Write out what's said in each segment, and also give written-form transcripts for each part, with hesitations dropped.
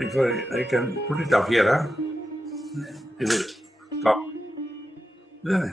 If I can put it up here, huh? Is it top? Yeah.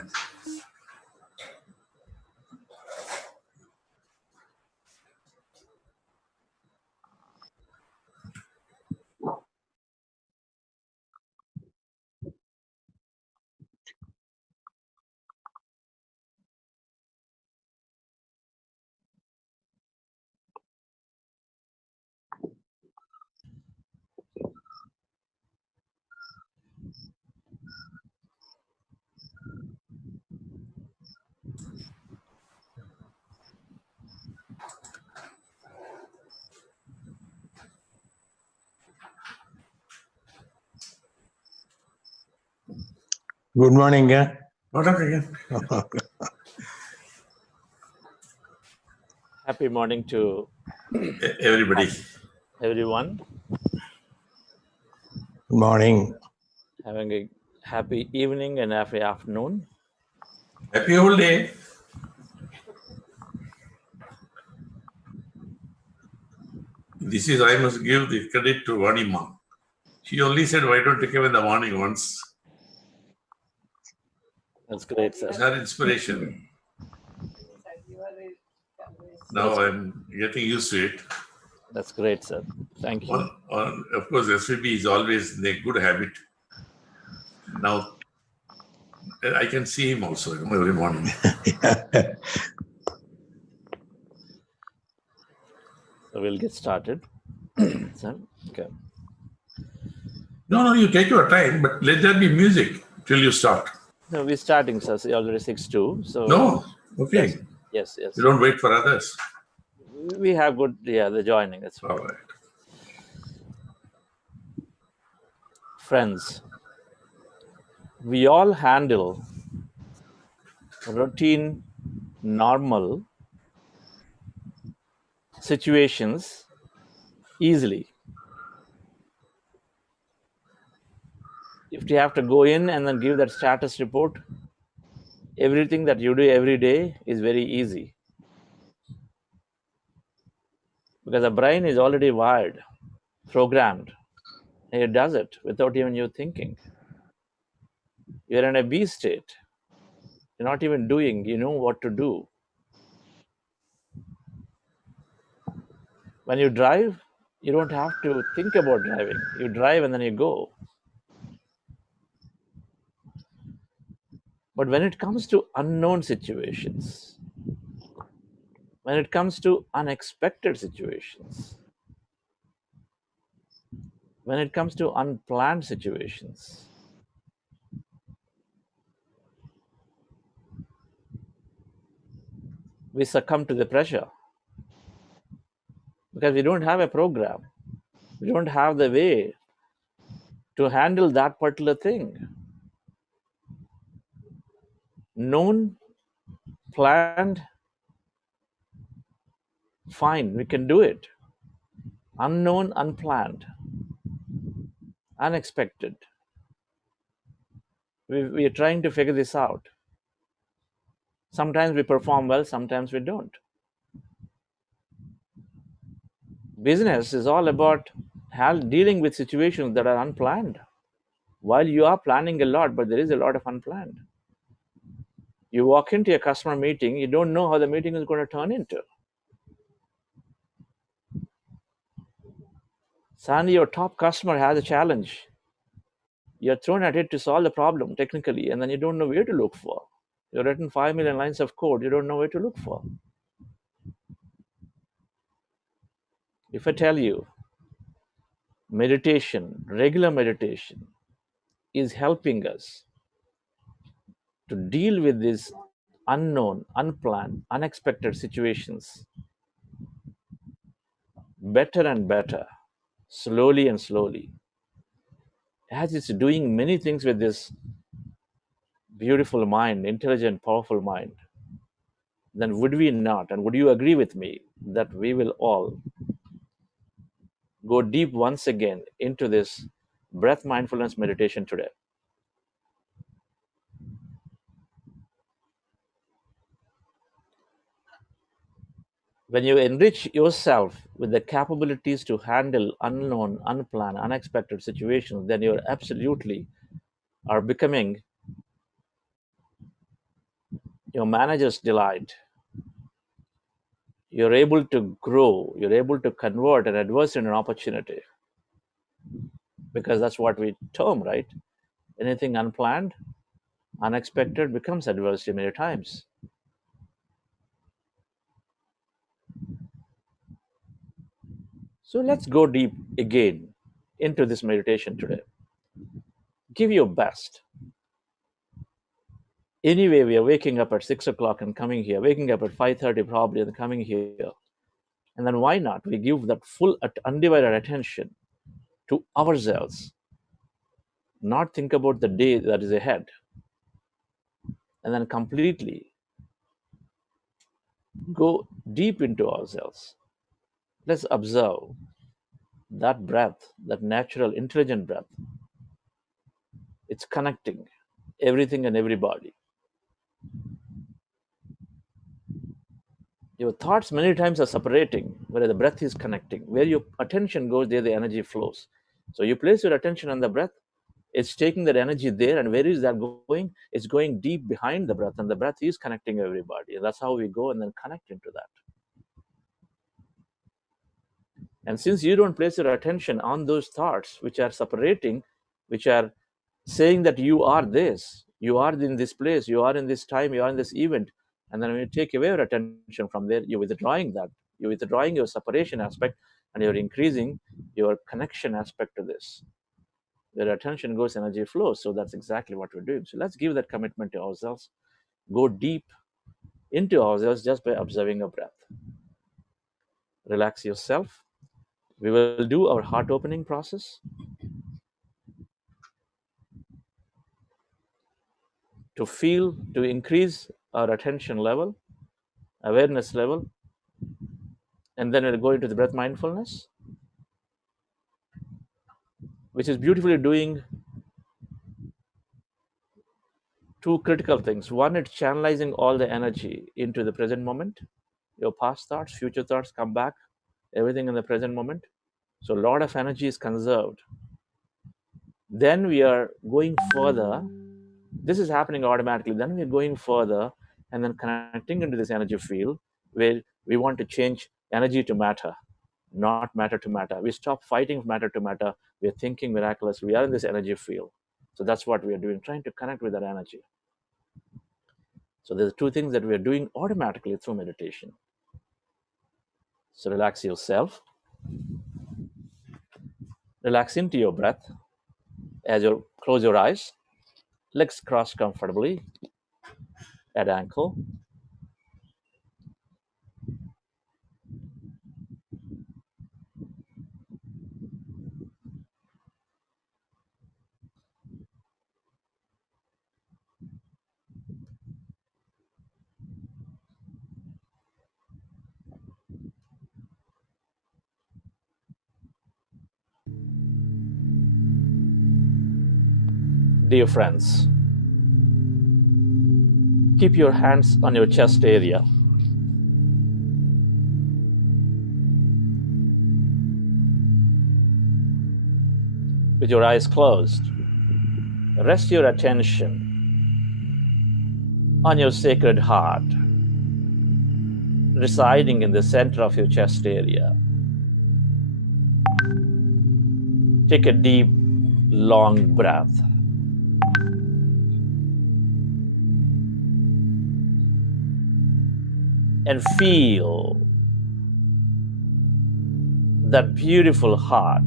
Good morning. Not up again. Happy morning to Everybody. everyone. Good morning. Having a happy evening and happy afternoon. Happy whole day. This is, I must give the credit to Vani Ma. She only said, why don't you come in the morning once? That's great, sir. It's her inspiration. Now I'm getting used to it. That's great, sir. Thank you. Of course, SVB is always in a good habit. Now, I can see him also every morning. So we'll get started. Sir, okay. No, you take your time, but let there be music till you start. So we're starting, sir. See, already 6:02. So No, okay. Yes. You don't wait for others. We have good, they're joining. That's right. All right. Friends, we all handle routine, normal situations easily. If you have to go in and then give that status report, everything that you do every day is very easy. Because the brain is already wired, programmed, and it does it without even you thinking. You're in a B state. You're not even doing, you know what to do. When you drive, you don't have to think about driving. You drive and then you go. But when it comes to unknown situations, when it comes to unexpected situations, when it comes to unplanned situations, we succumb to the pressure because we don't have a program. We don't have the way to handle that particular thing. Known, planned, fine, we can do it. Unknown, unplanned, unexpected. We are trying to figure this out. Sometimes we perform well, sometimes we don't. Business is all about dealing with situations that are unplanned. While you are planning a lot, but there is a lot of unplanned. You walk into a customer meeting, you don't know how the meeting is going to turn into. Suddenly your top customer has a challenge. You're thrown at it to solve the problem technically, and then you don't know where to look for. You've written 5 million lines of code, you don't know where to look for. If I tell you meditation, regular meditation, is helping us to deal with these unknown, unplanned, unexpected situations better and better, slowly and slowly, as it's doing many things with this beautiful mind, intelligent, powerful mind, then would we not, and would you agree with me, that we will all go deep once again into this breath mindfulness meditation today? When you enrich yourself with the capabilities to handle unknown, unplanned, unexpected situations, then you absolutely are becoming your manager's delight. You're able to grow, you're able to convert an adversity into an opportunity, because that's what we term, right? Anything unplanned, unexpected becomes adversity many times. So let's go deep again into this meditation today. Give your best. Anyway, we are waking up at 6 o'clock and coming here, waking up at 5:30 probably and coming here. And then why not? We give that full, undivided attention to ourselves, not think about the day that is ahead, and then completely go deep into ourselves. Let's observe that breath, that natural, intelligent breath. It's connecting everything and everybody. Your thoughts many times are separating, where the breath is connecting. Where your attention goes, there the energy flows. So you place your attention on the breath, it's taking that energy there, and where is that going? It's going deep behind the breath, and the breath is connecting everybody. And that's how we go and then connect into that. And since you don't place your attention on those thoughts which are separating, which are saying that you are this, you are in this place, you are in this time, you are in this event, and then when you take away your attention from there, you're withdrawing that, you're withdrawing your separation aspect, and you're increasing your connection aspect to this. Where attention goes, energy flows. So that's exactly what we're doing. So let's give that commitment to ourselves. Go deep into ourselves just by observing a breath. Relax yourself. We will do our heart opening process to feel, to increase our attention level, awareness level, and then we'll go into the breath mindfulness, which is beautifully doing two critical things. One, it's channelizing all the energy into the present moment. Your past thoughts, future thoughts come back, everything in the present moment. So a lot of energy is conserved. Then we are going further. This is happening automatically. Then we are going further and then connecting into this energy field where we want to change energy to matter, not matter to matter. We stop fighting matter to matter. We are thinking miraculously. We are in this energy field. So that's what we are doing, trying to connect with that energy. So there's two things that we are doing automatically through meditation. So relax yourself. Relax into your breath as you close your eyes. Legs crossed comfortably at ankle. Dear friends, keep your hands on your chest area. With your eyes closed, rest your attention on your sacred heart, residing in the center of your chest area. Take a deep, long breath. And feel that beautiful heart.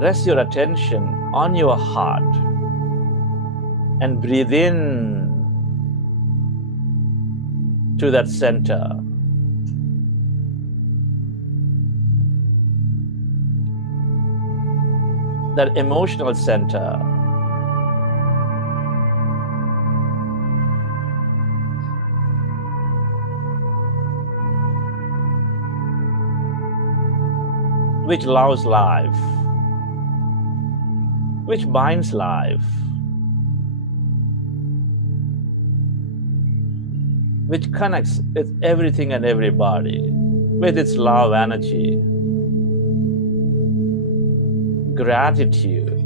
Rest your attention on your heart and breathe in to that center. That emotional center. Which loves life, which binds life, which connects with everything and everybody, with its love energy, gratitude,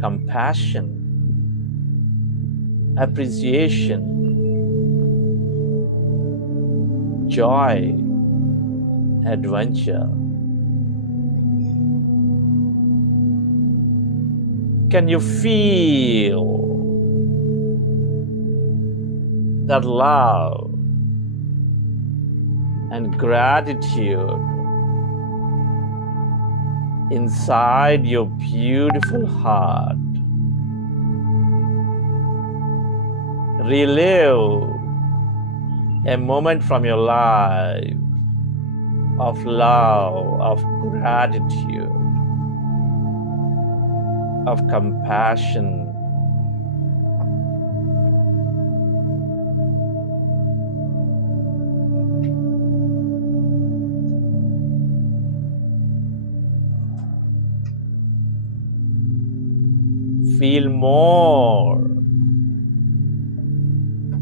compassion, appreciation, joy, adventure. Can you feel that love and gratitude inside your beautiful heart? Relive a moment from your life of love, of gratitude, of compassion. Feel more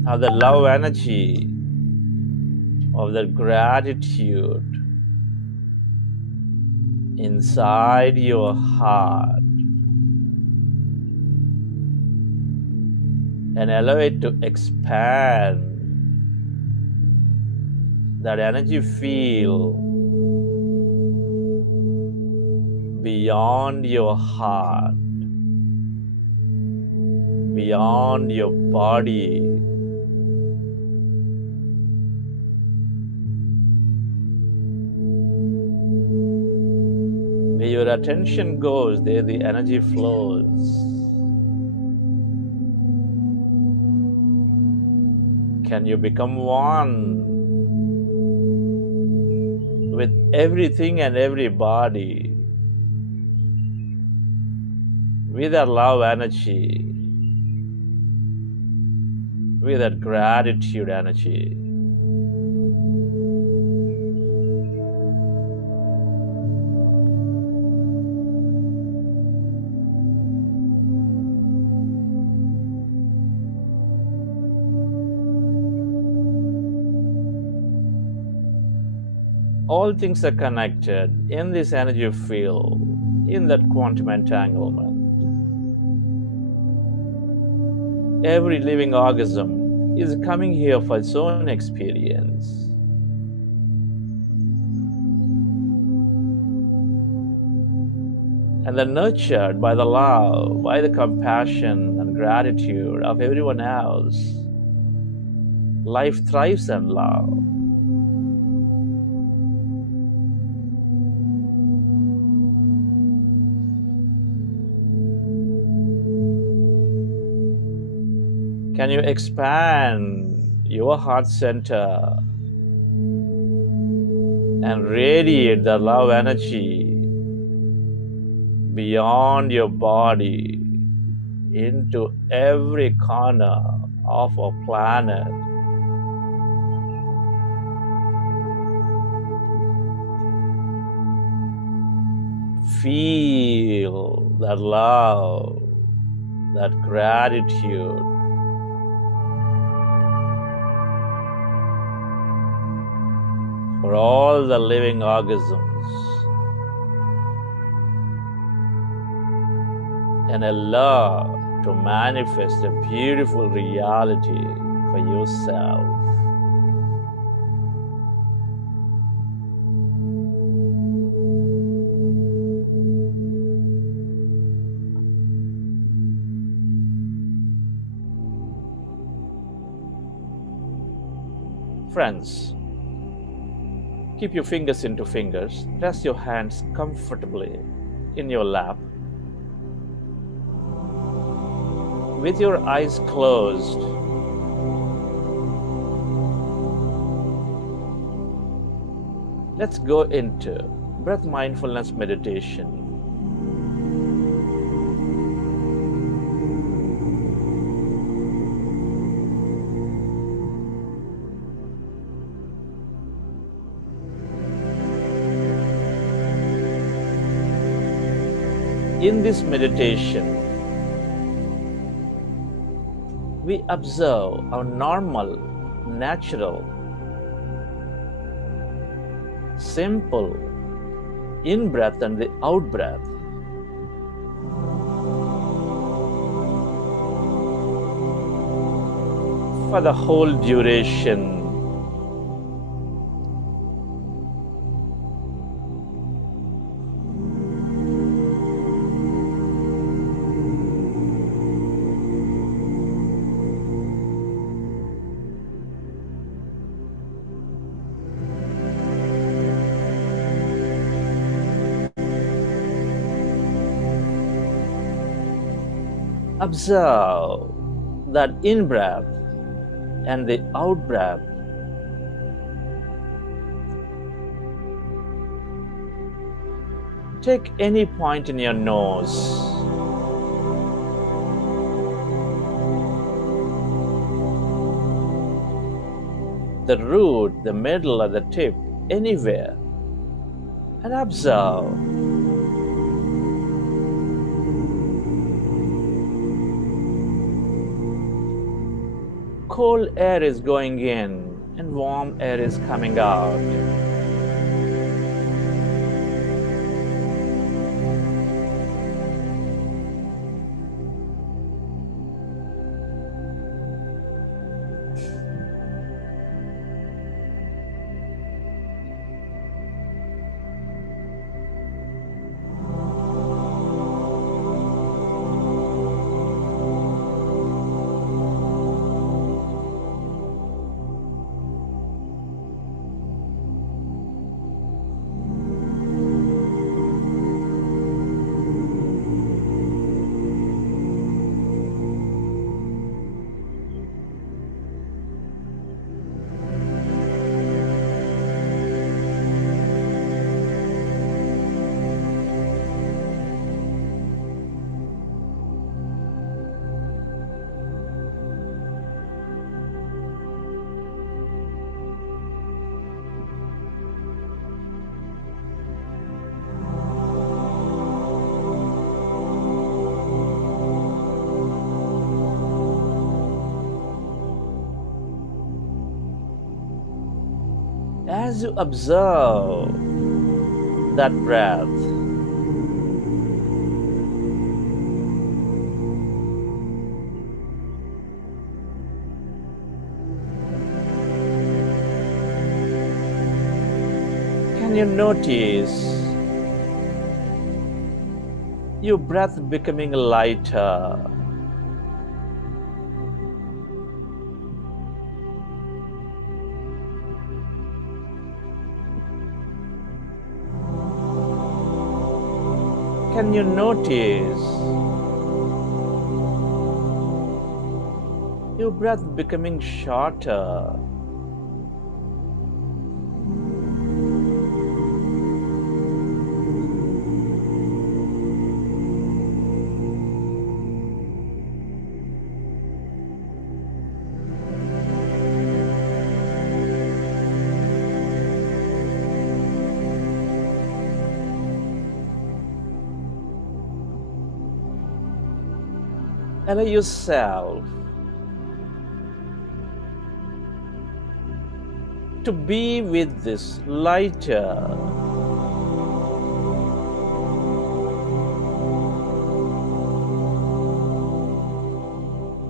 of the love energy, of the gratitude inside your heart, and allow it to expand. That energy feel beyond your heart, beyond your body. Where your attention goes, there the energy flows. Can you become one with everything and everybody, with that love energy, with that gratitude energy? All things are connected in this energy field, in that quantum entanglement. Every living organism is coming here for its own experience. And they're nurtured by the love, by the compassion and gratitude of everyone else. Life thrives in love. Can you expand your heart center and radiate the love energy beyond your body into every corner of our planet? Feel that love, that gratitude for all the living organisms, and allow to manifest a beautiful reality for yourself. Friends, keep your fingers into fingers, rest your hands comfortably in your lap. With your eyes closed, let's go into breath mindfulness meditation. In this meditation, we observe our normal natural, simple in-breath and the out-breath. For the whole duration. Observe that in-breath and the out-breath. Take any point in your nose. The root, the middle, or the tip, anywhere, and observe. Cold air is going in and warm air is coming out. As you observe that breath, can you notice your breath becoming lighter? Can you notice your breath becoming shorter? Allow yourself to be with this lighter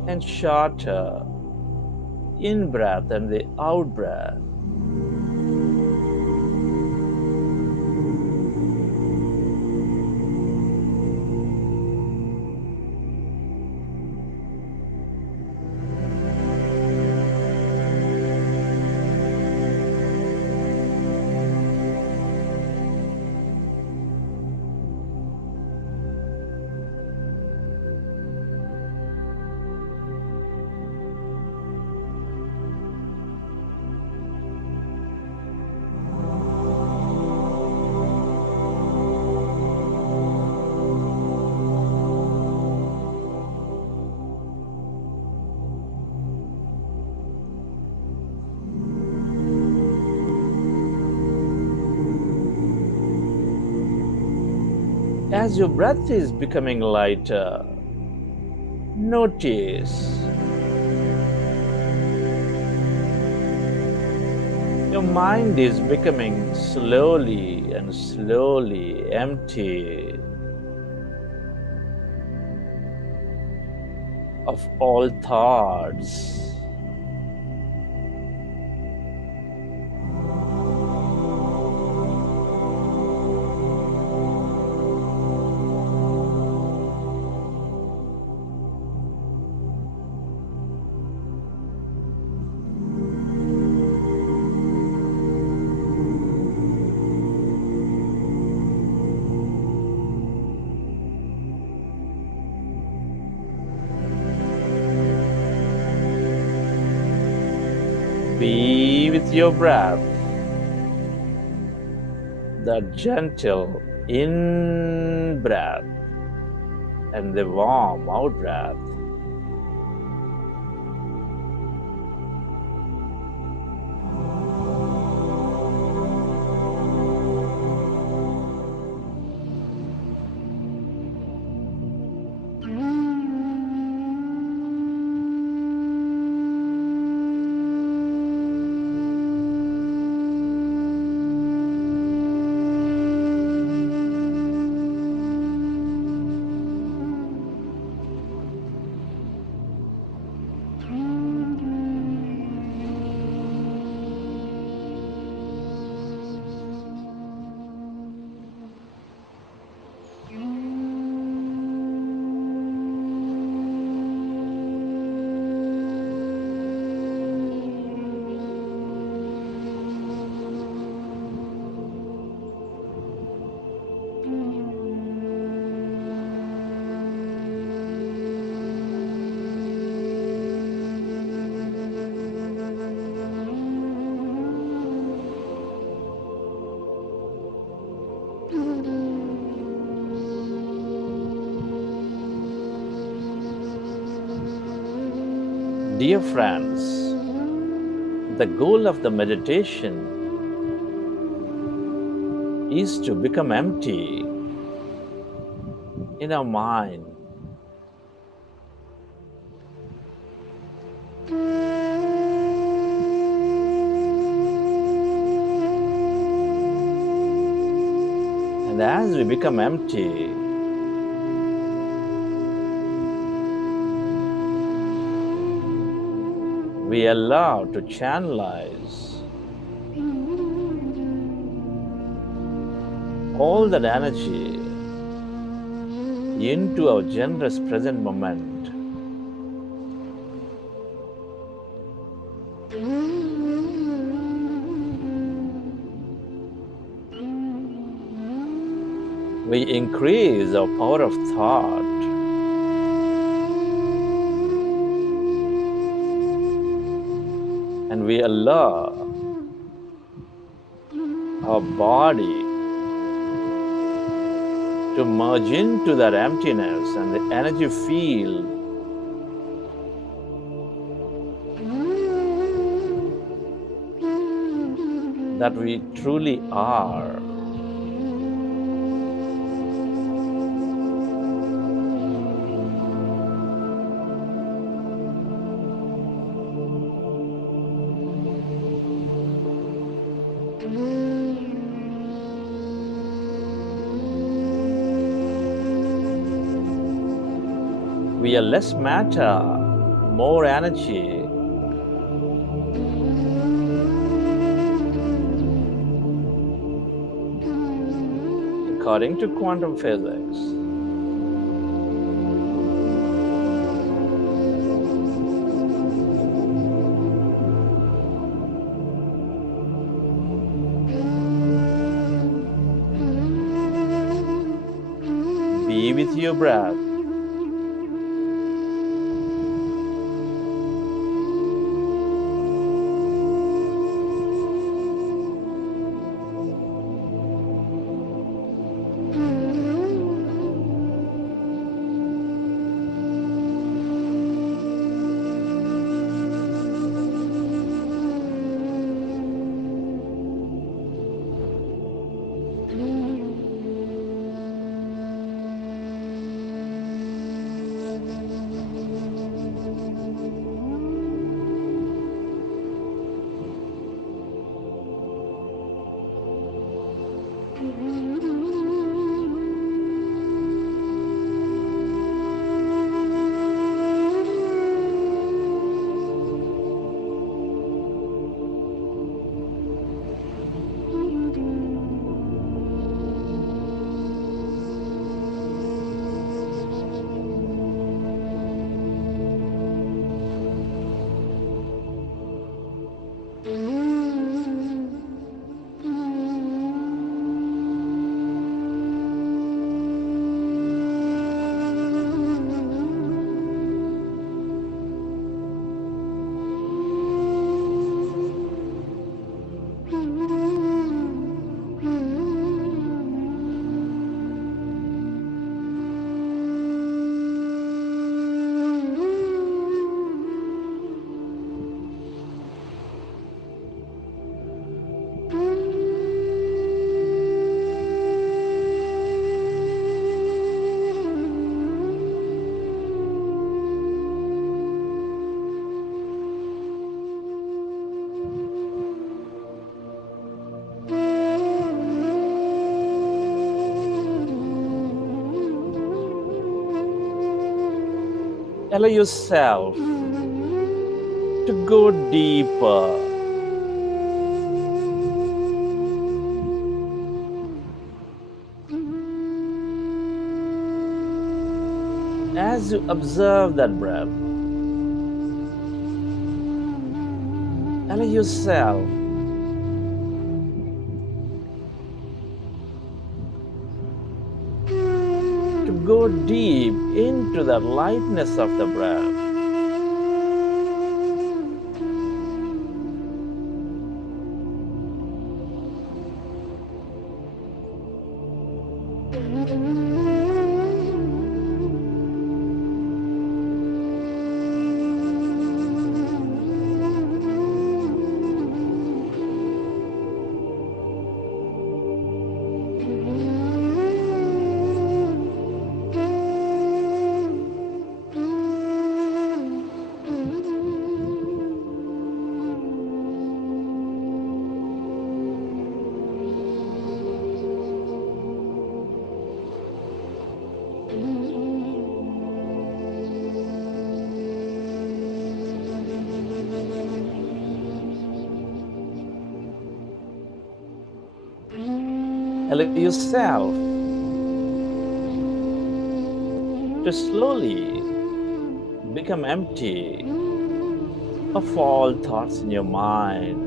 and shorter in-breath and the out-breath. As your breath is becoming lighter, notice Your mind is becoming slowly and slowly empty of all thoughts. Be with your breath, the gentle in breath and the warm out breath. Dear friends, the goal of the meditation is to become empty in our mind. And as we become empty, we allow to channelize all that energy into our generous present moment. We increase our power of thought. And we allow our body to merge into that emptiness and the energy field that we truly are. We are less matter, more energy. According to quantum physics. Be with your breath. Allow yourself to go deeper. As you observe that breath, allow yourself to go deep into the lightness of the breath. Allow yourself to slowly become empty of all thoughts in your mind.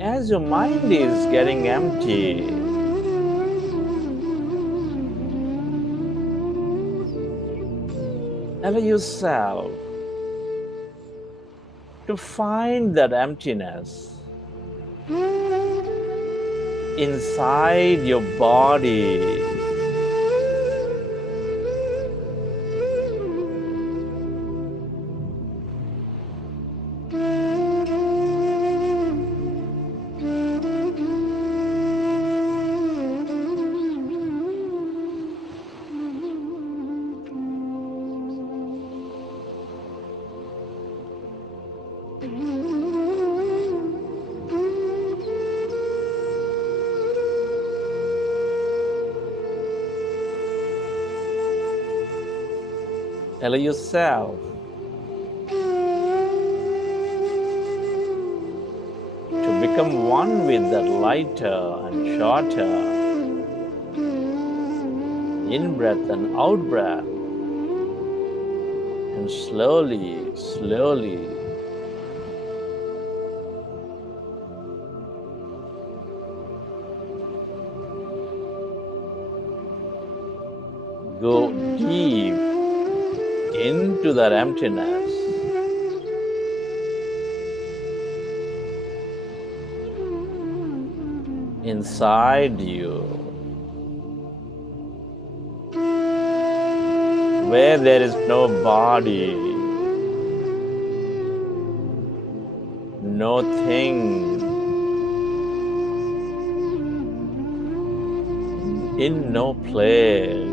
As your mind is getting empty, allow yourself to find that emptiness inside your body. Allow yourself to become one with that lighter and shorter in-breath and out-breath, and slowly, slowly go deep into that emptiness. Inside you, where there is no body, no thing, in no place.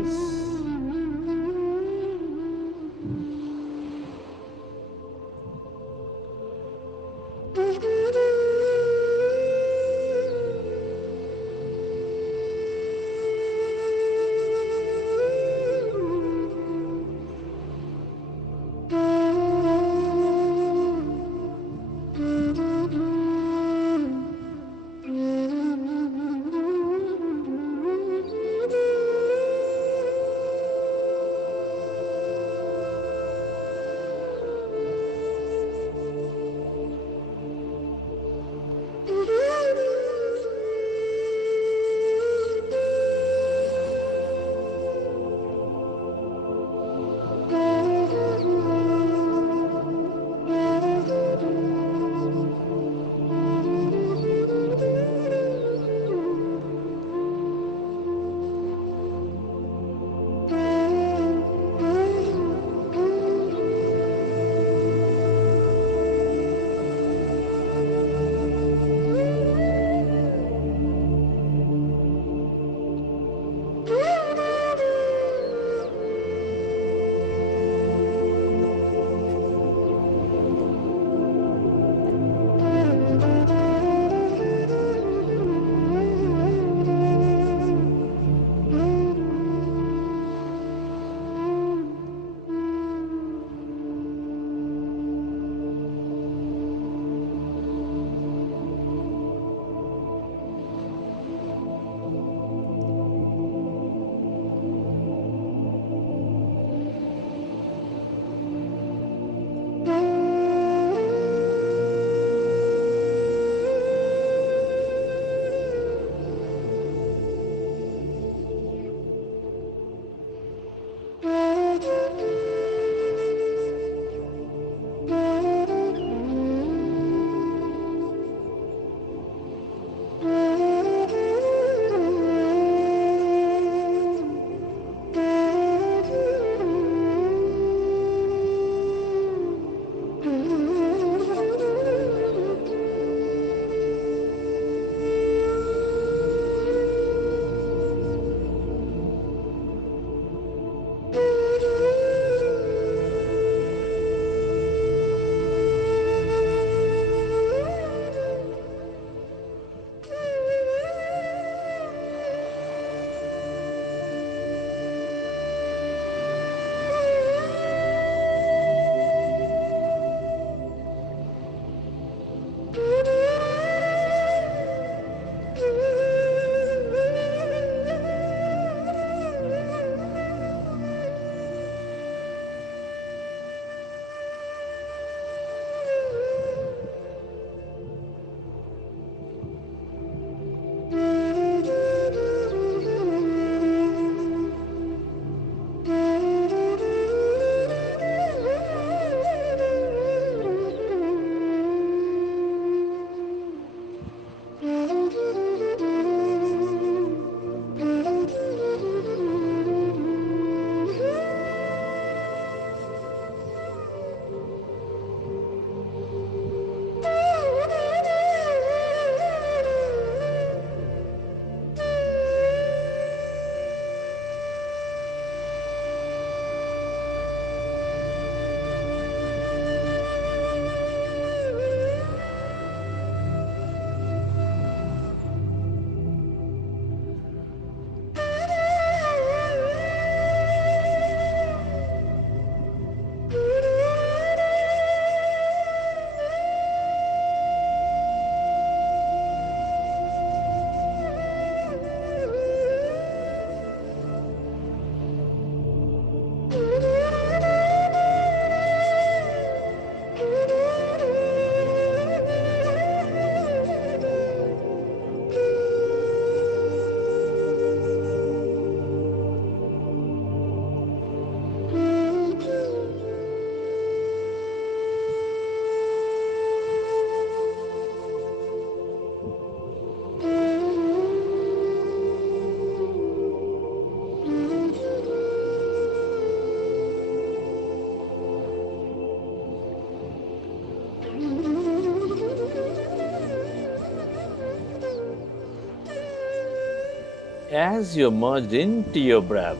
as you merge into your breath,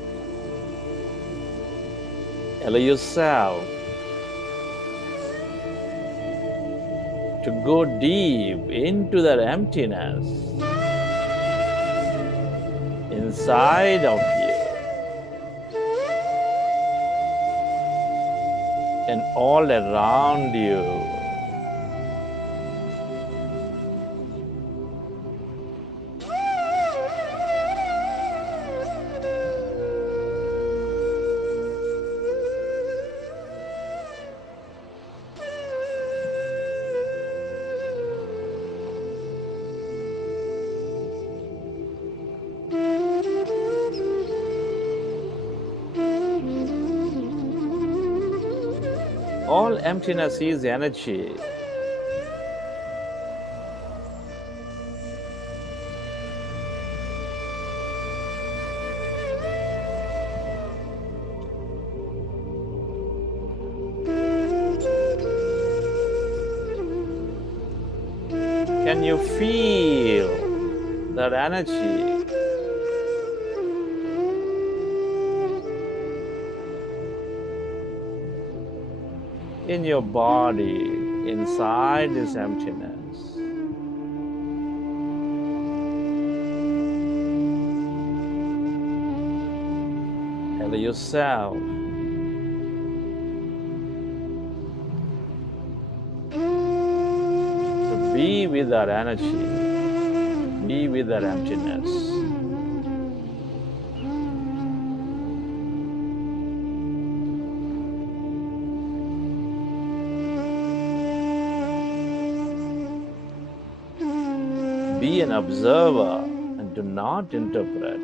allow yourself to go deep into that emptiness inside of you and all around you. All emptiness is energy. Can you feel that energy? In your body, inside this emptiness. Allow yourself to be with that energy, be with that emptiness. Be an observer and do not interpret.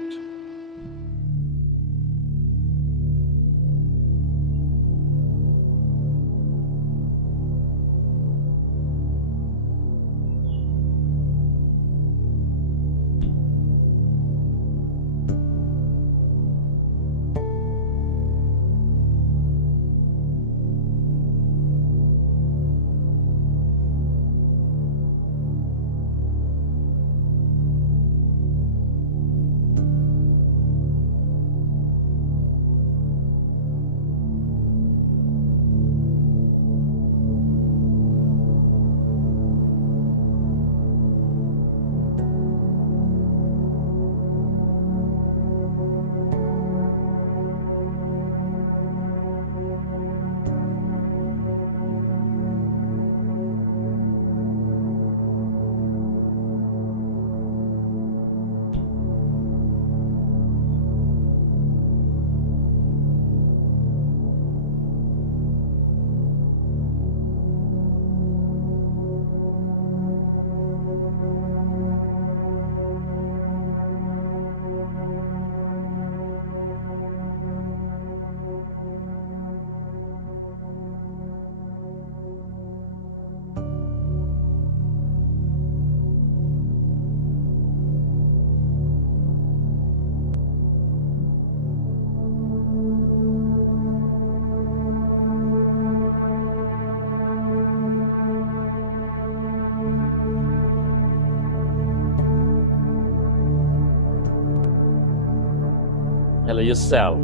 Allow yourself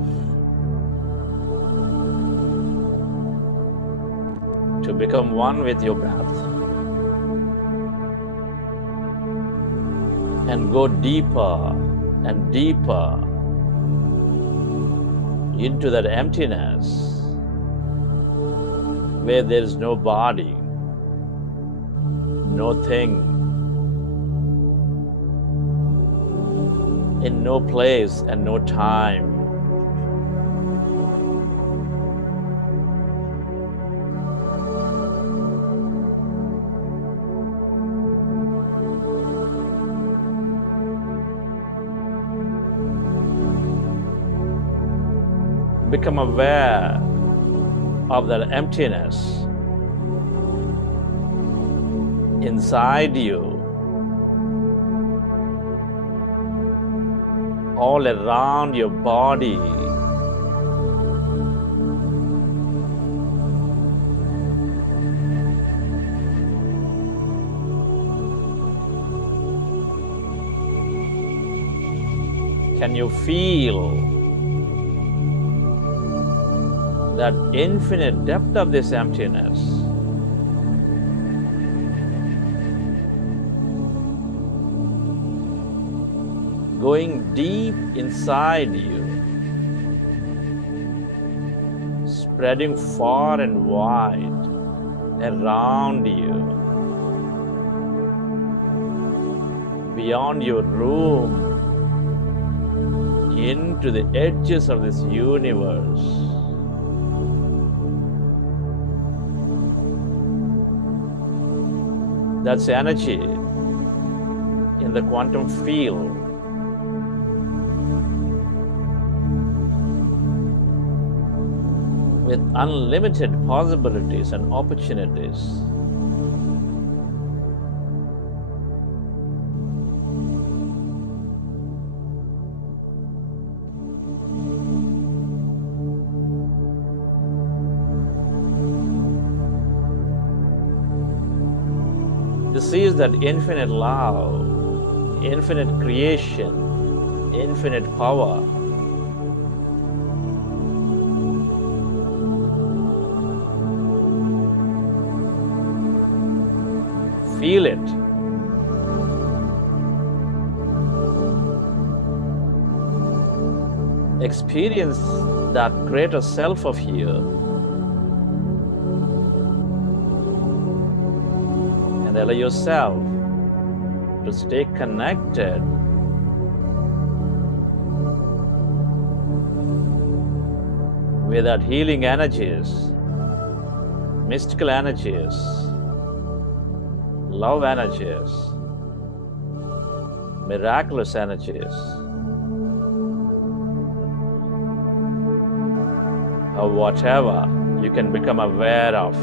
to become one with your breath and go deeper and deeper into that emptiness where there is no body, no thing, in no place and no time. Become aware of that emptiness inside you, all around your body. Can you feel that infinite depth of this emptiness? Going deep inside you, spreading far and wide around you, beyond your room, into the edges of this universe. That's energy in the quantum field. With unlimited possibilities and opportunities. This is that infinite love, infinite creation, infinite power. Feel it. Experience that greater self of you. And allow yourself to stay connected with that healing energies, mystical energies, love energies, miraculous energies, or whatever you can become aware of.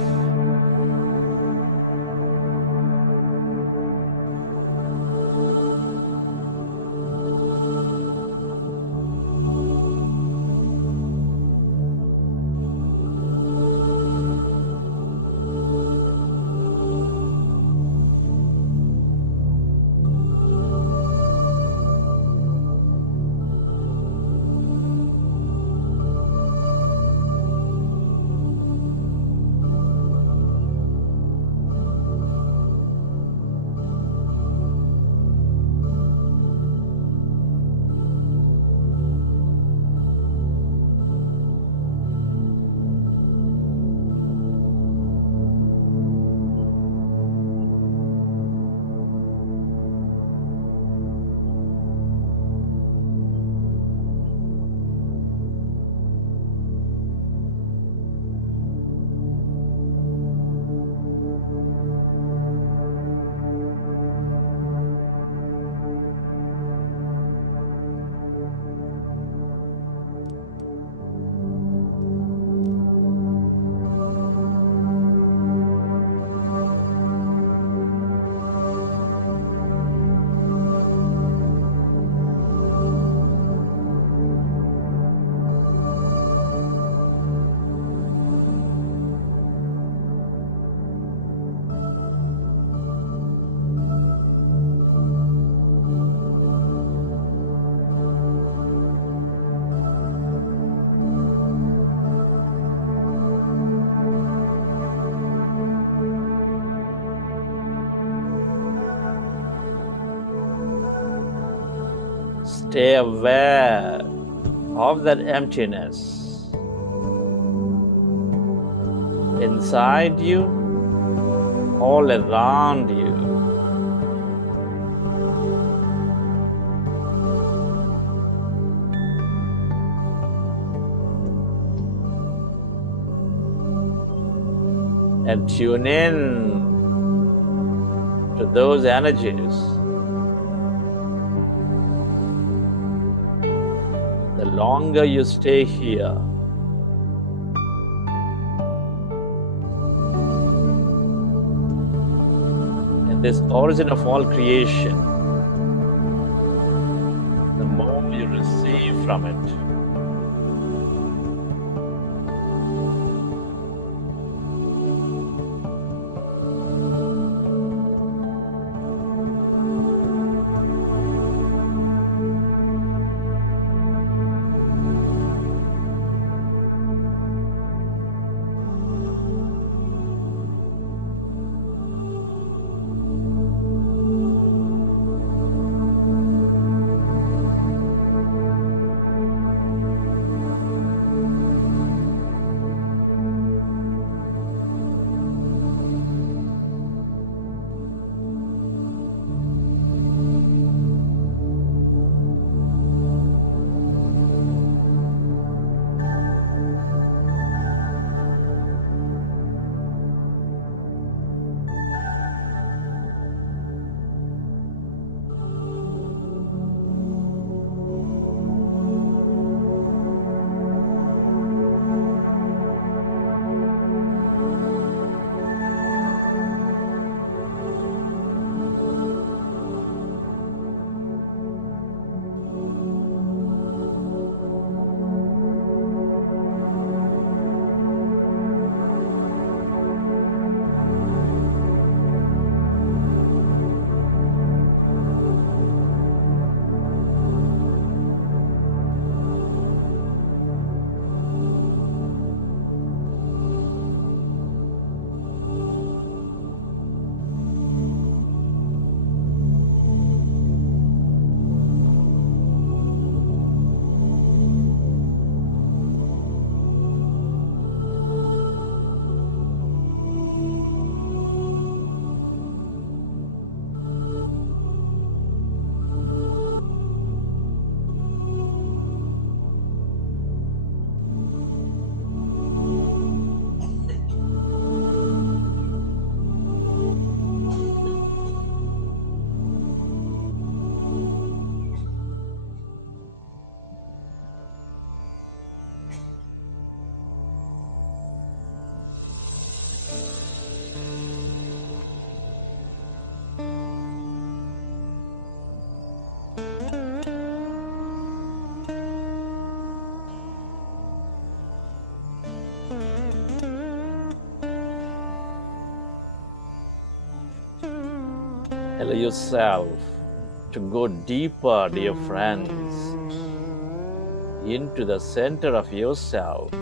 Stay aware of that emptiness inside you, all around you. And tune in to those energies. The longer you stay here, in this origin of all creation, the more you receive from it. Allow yourself to go deeper, dear friends, into the center of yourself,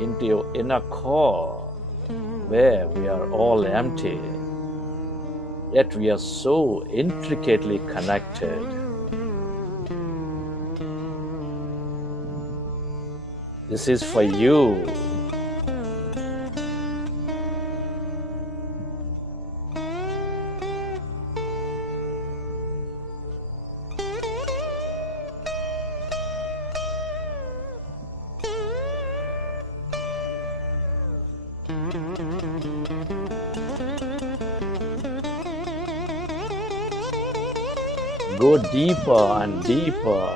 into your inner core, where we are all empty, yet we are so intricately connected. This is for you. Go deeper and deeper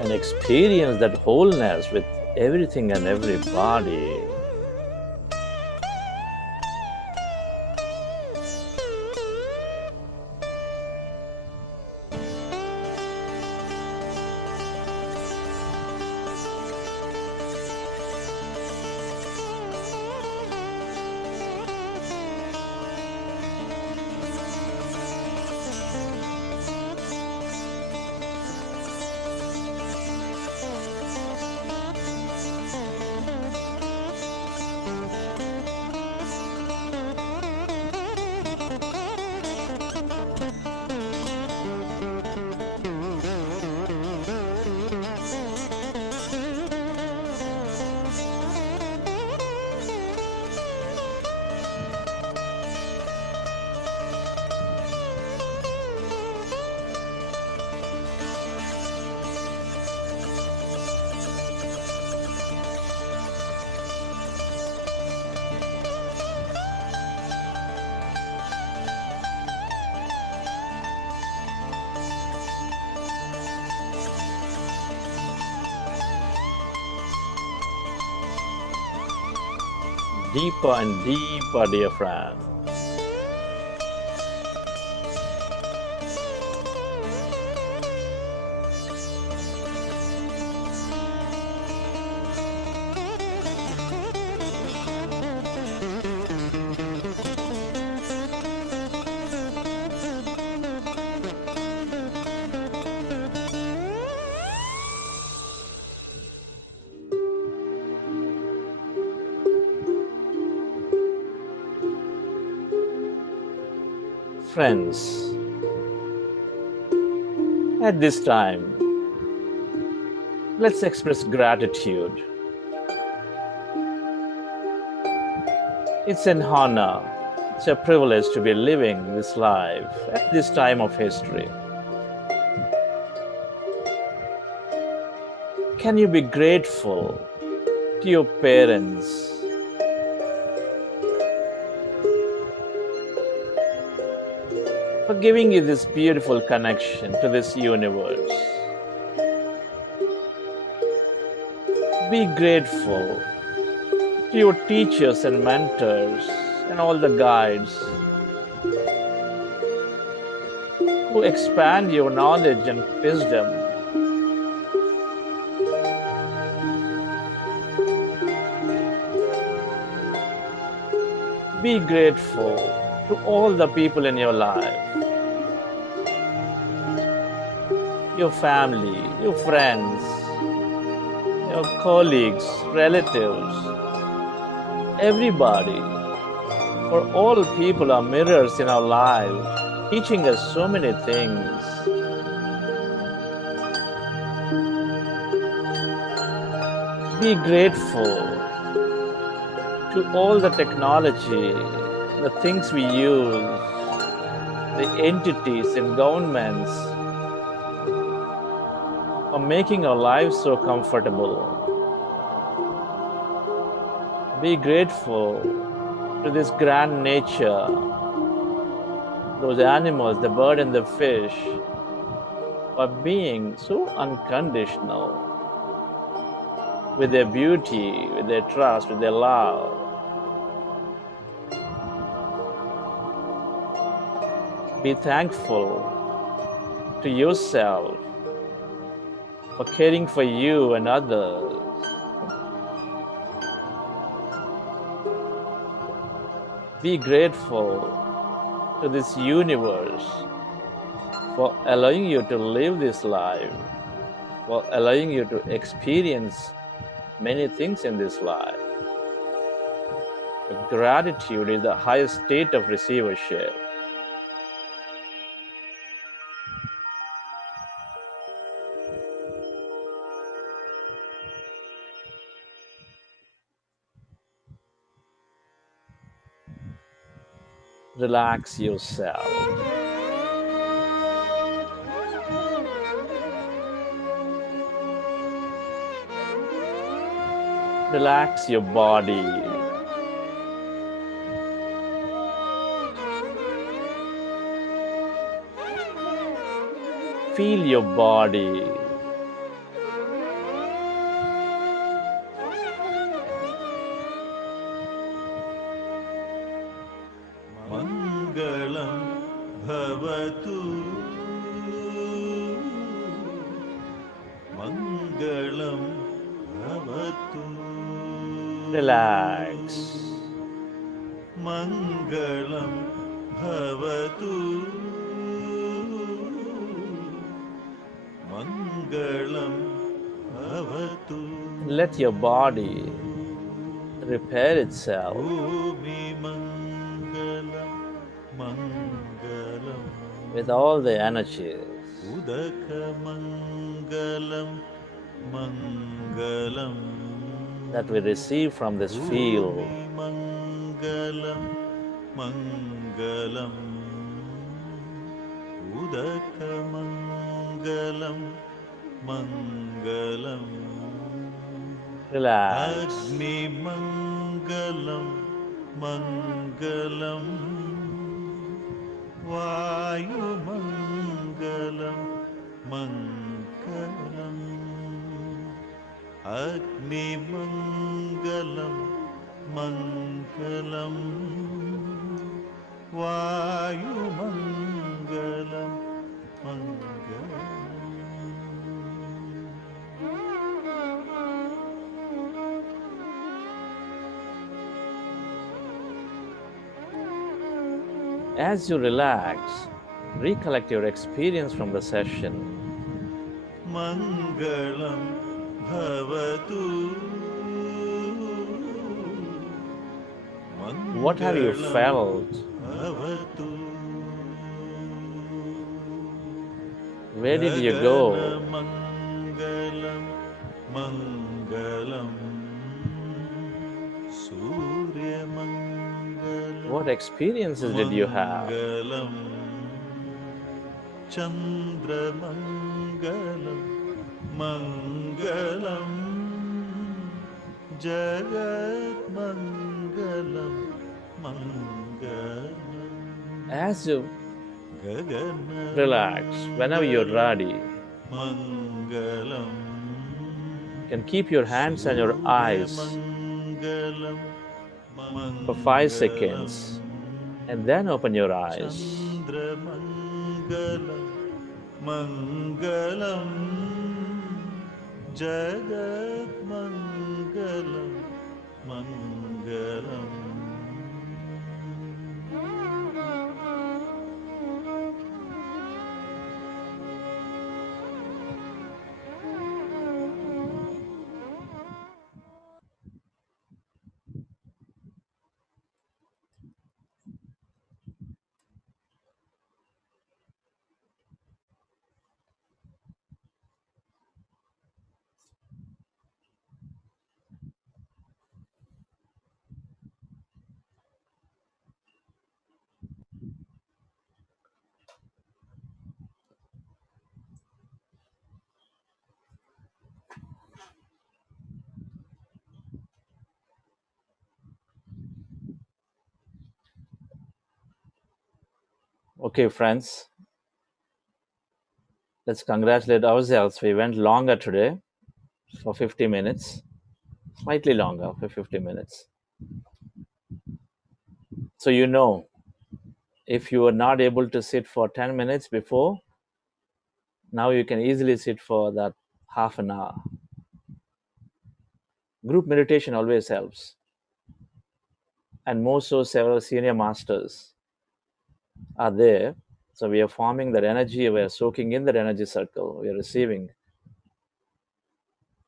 and experience that wholeness with everything and everybody. Deeper and deeper, dear friend. Friends, at this time, let's express gratitude. It's an honor, it's a privilege to be living this life at this time of history. Can you be grateful to your parents, for giving you this beautiful connection to this universe? Be grateful to your teachers and mentors and all the guides who expand your knowledge and wisdom. Be grateful to all the people in your life, your family, your friends, your colleagues, relatives, everybody. For all people are mirrors in our lives, teaching us so many things. Be grateful to all the technology, the things we use, the entities and governments are making our lives so comfortable. Be grateful to this grand nature, those animals, the bird and the fish, for being so unconditional with their beauty, with their trust, with their love. Be thankful to yourself for caring for you and others. Be grateful to this universe for allowing you to live this life, for allowing you to experience many things in this life. Gratitude is the highest state of receivership. Relax yourself. Relax your body. Feel your body. Mangalam bhavatu Mangalam bhavatu Relax. Mangalam bhavatu Mangalam bhavatu Let your body repair itself. Bhumi Mangalam Mangalam With all the energies Udaka Mangalam Mangalam that we receive from this field. Bhumi Mangalam Mangalam Udaka Mangalam Mangalam Relax. Agni Mangalam Mangalam Vayu Mangalam Mangalam Agni Mangalam Mangalam Vayu Mangalam Mangalam As you relax, recollect your experience from the session. Mangalam Bhavatu What have you felt? Bhavatu Where did you go? Mangalam Mangalam Surya Mangalam What experiences did you have? Mangalam Chandra Mangalam Mangalam Jagat Mangalam Mangalam As you Gagana relax, whenever you're ready, Mangalam you can keep your hands on your eyes Mangalam for 5 seconds and then open your eyes. Chandra Mangalam Mangalam Jagat Mangalam Mangalam Okay, friends, let's congratulate ourselves. We went longer today for 50 minutes, slightly longer for 50 minutes. So, you know, if you were not able to sit for 10 minutes before, now you can easily sit for that half an hour. Group meditation always helps. and more so several senior masters are there. So we are forming that energy, we are soaking in that energy circle, we are receiving.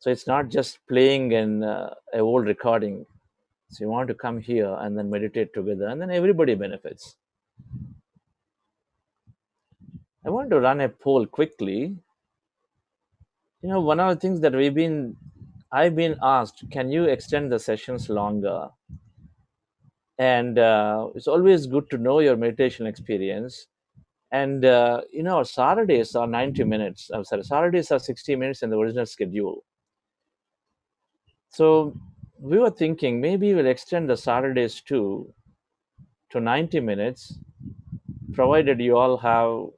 So it's not just playing an a old recording. So you want to come here and then meditate together, and then everybody benefits. I want to run a poll quickly. One of the things that I've been asked, can you extend the sessions longer? And it's always good to know your meditation experience. And Saturdays are 90 minutes. I'm sorry, Saturdays are 60 minutes in the original schedule. So we were thinking maybe we'll extend the Saturdays to 90 minutes, provided you all have,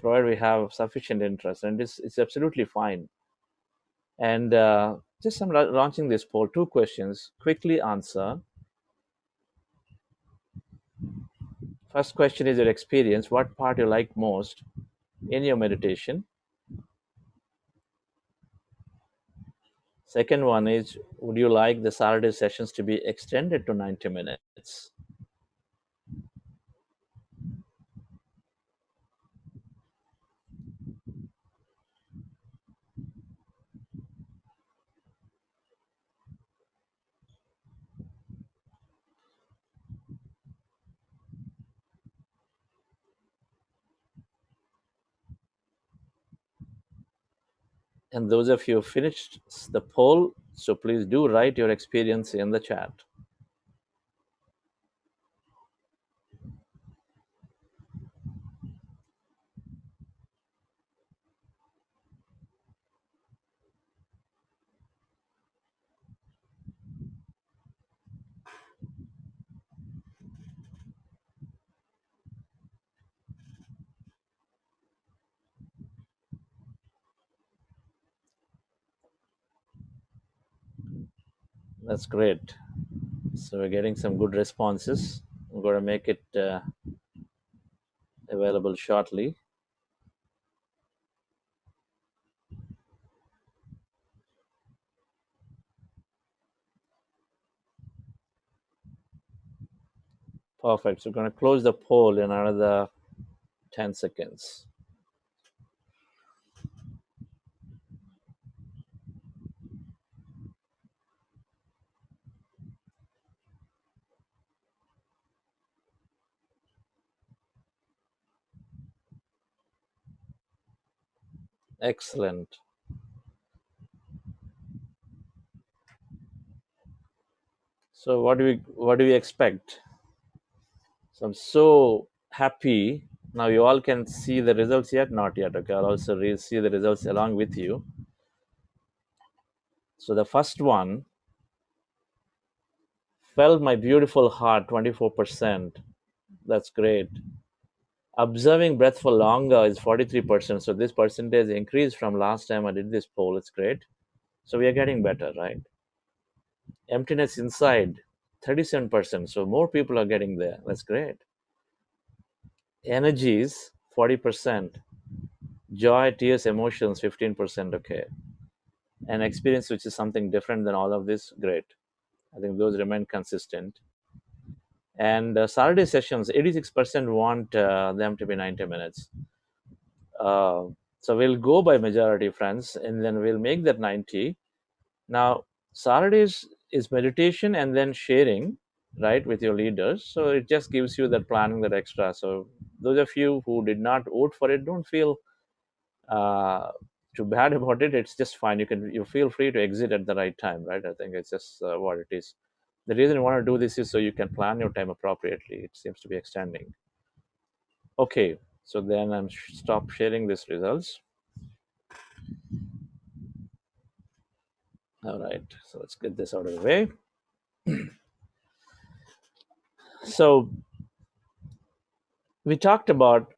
provided we have sufficient interest, and it's absolutely fine. And just I'm launching this poll. 2 questions. Quickly answer. First question is your experience. What part you like most in your meditation? Second one is, would you like the Saturday sessions to be extended to 90 minutes? And those of you who finished the poll, so please do write your experience in the chat. That's great. So we're getting some good responses. I'm going to make it available shortly. Perfect. So we're going to close the poll in another 10 seconds. Excellent. So what do we expect? So I'm so happy. Now you all can see the results yet? Not yet. Okay, I'll also see the results along with you. So the first one, felt my beautiful heart, 24%. That's great. Observing breath for longer is 43%. So this percentage increased from last time I did this poll. It's great. So we are getting better, right? Emptiness inside, 37%. So more people are getting there. That's great. Energies, 40%. Joy, tears, emotions, 15%. Okay. And experience, which is something different than all of this, great. I think those remain consistent. And Saturday sessions, 86% want them to be 90 minutes. So we'll go by majority, friends, and then we'll make that 90. Now, Saturdays is meditation and then sharing, right, with your leaders. So it just gives you that planning, that extra. So those of you who did not vote for it, don't feel too bad about it. It's just fine. You feel free to exit at the right time, right? I think it's just what it is. The reason you want to do this is so you can plan your time appropriately. It seems to be extending. Okay, so then I'm stop sharing these results. All right, so let's get this out of the way. So we talked about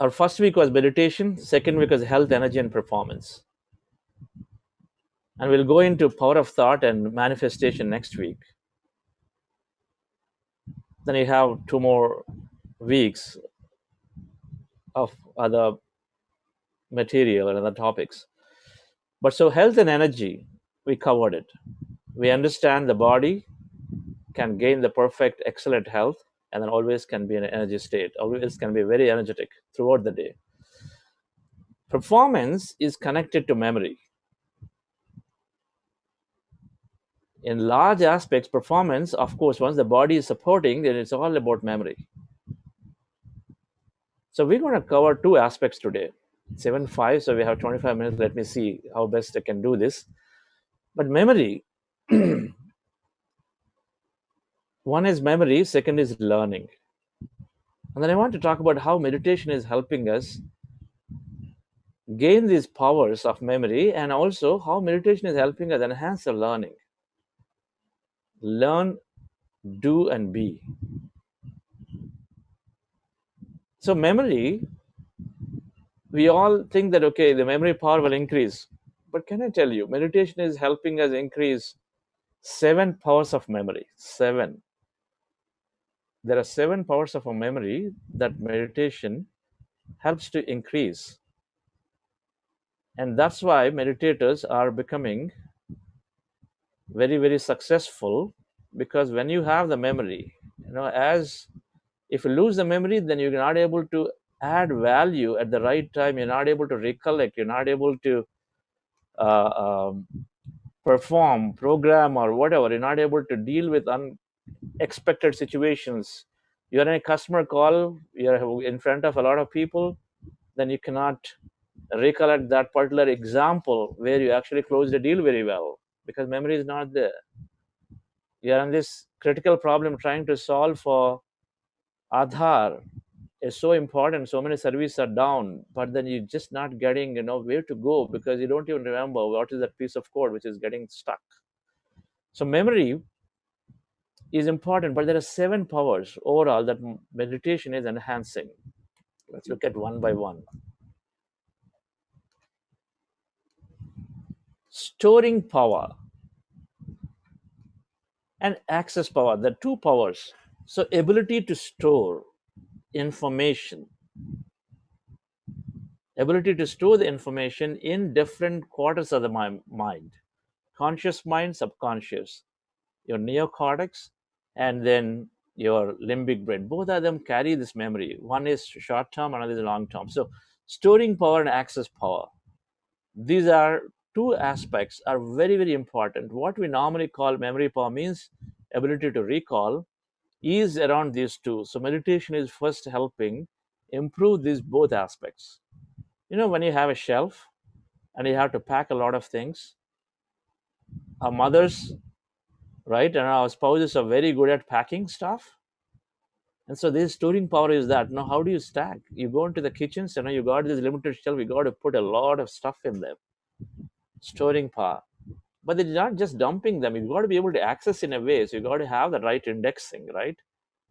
our first week was meditation, second week was health, energy, and performance. And we'll go into power of thought and manifestation next week. Then you have 2 more weeks of other material and other topics. But so health and energy, we covered it. We understand the body can gain the perfect, excellent health, and then always can be in an energy state, always can be very energetic throughout the day. Performance is connected to memory. In large aspects, performance, of course, once the body is supporting, then it's all about memory. So we're going to cover two aspects today. 7:05, so we have 25 minutes. Let me see how best I can do this. But memory, one is memory, second is learning. And then I want to talk about how meditation is helping us gain these powers of memory, and also how meditation is helping us enhance our learning. Learn, do, and be. So memory, we all think that, okay, the memory power will increase. But can I tell you, meditation is helping us increase 7 powers of memory. 7. There are 7 powers of a memory that meditation helps to increase. And that's why meditators are becoming very, very successful, because when you have the memory, as if you lose the memory, then you're not able to add value at the right time. You're not able to recollect. You're not able to perform, program, or whatever. You're not able to deal with unexpected situations. You're in a customer call, you're in front of a lot of people, then you cannot recollect that particular example where you actually closed the deal very well, because memory is not there. You're on this critical problem trying to solve for Aadhaar. Is so important, so many services are down, but then you're just not getting where to go, because you don't even remember what is that piece of code which is getting stuck. So memory is important, but there are 7 powers overall that meditation is enhancing. Let's look at one by one. Storing power and access power, the 2 powers. So ability to store information, ability to store the information in different quarters of the mind, conscious mind, subconscious, your neocortex, and then your limbic brain. Both of them carry this memory. One is short term, another is long term. So storing power and access power, these are 2 aspects are very, very important. What we normally call memory power means ability to recall is around these 2. So meditation is first helping improve these both aspects. When you have a shelf and you have to pack a lot of things, our mothers, right, and our spouses are very good at packing stuff. And so this storing power is that. Now, how do you stack? You go into the kitchens, you got this limited shelf, you got to put a lot of stuff in there. Storing power. But it's not just dumping them. You've got to be able to access in a way. So you got to have the right indexing, right?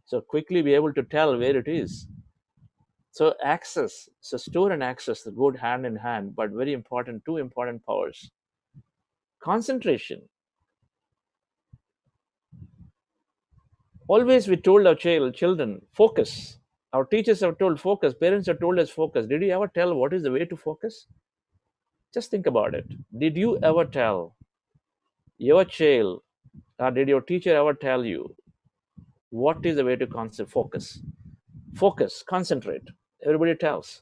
So quickly be able to tell where it is. So access, so store and access go hand in hand, but very important, 2 important powers. Concentration. Always we told our children, focus. Our teachers have told focus. Parents have told us focus. Did you ever tell what is the way to focus? Just think about it. Did you ever tell your child, or did your teacher ever tell you what is the way to focus? Focus, concentrate. Everybody tells.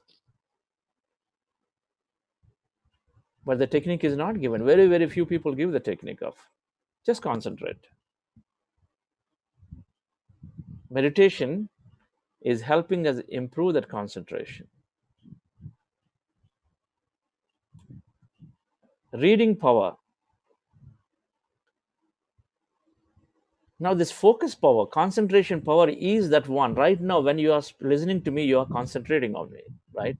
But the technique is not given. Very, very few people give the technique of just concentrate. Meditation is helping us improve that concentration. Reading power. Now this focus power, concentration power is that one. Right now, when you are listening to me, you are concentrating on me, right?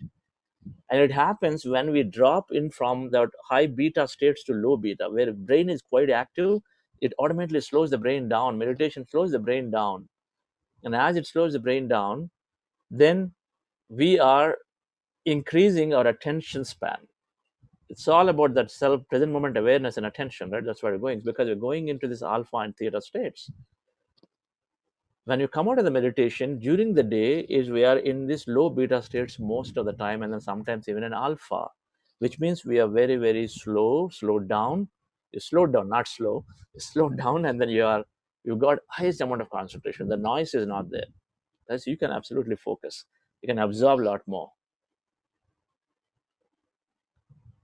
And it happens when we drop in from that high beta states to low beta, where the brain is quite active, it automatically slows the brain down. Meditation slows the brain down. And as it slows the brain down, then we are increasing our attention span. It's all about that present moment awareness and attention, right? That's where we're going, because we're going into this alpha and theta states. When you come out of the meditation during the day, is we are in this low beta states most of the time, and then sometimes even in alpha, which means we are very, very slowed down. You slowed down, not slow. You slowed down, and then you are You've got highest amount of concentration. The noise is not there. Thus, you can absolutely focus. You can absorb a lot more.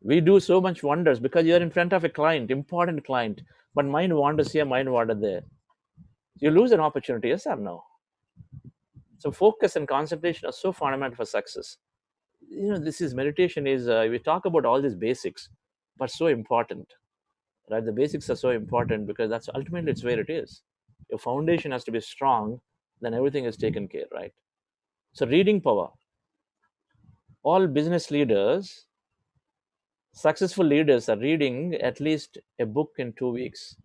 We do so much wonders because you're in front of a client, important client, but mind wanders here, mind wanders there. You lose an opportunity, yes or no? So focus and concentration are so fundamental for success. This is meditation is, we talk about all these basics, but so important, right? The basics are so important because that's ultimately it's where it is. Your foundation has to be strong, then everything is taken care, right? So reading power. All business leaders, successful leaders are reading at least a book in 2 weeks.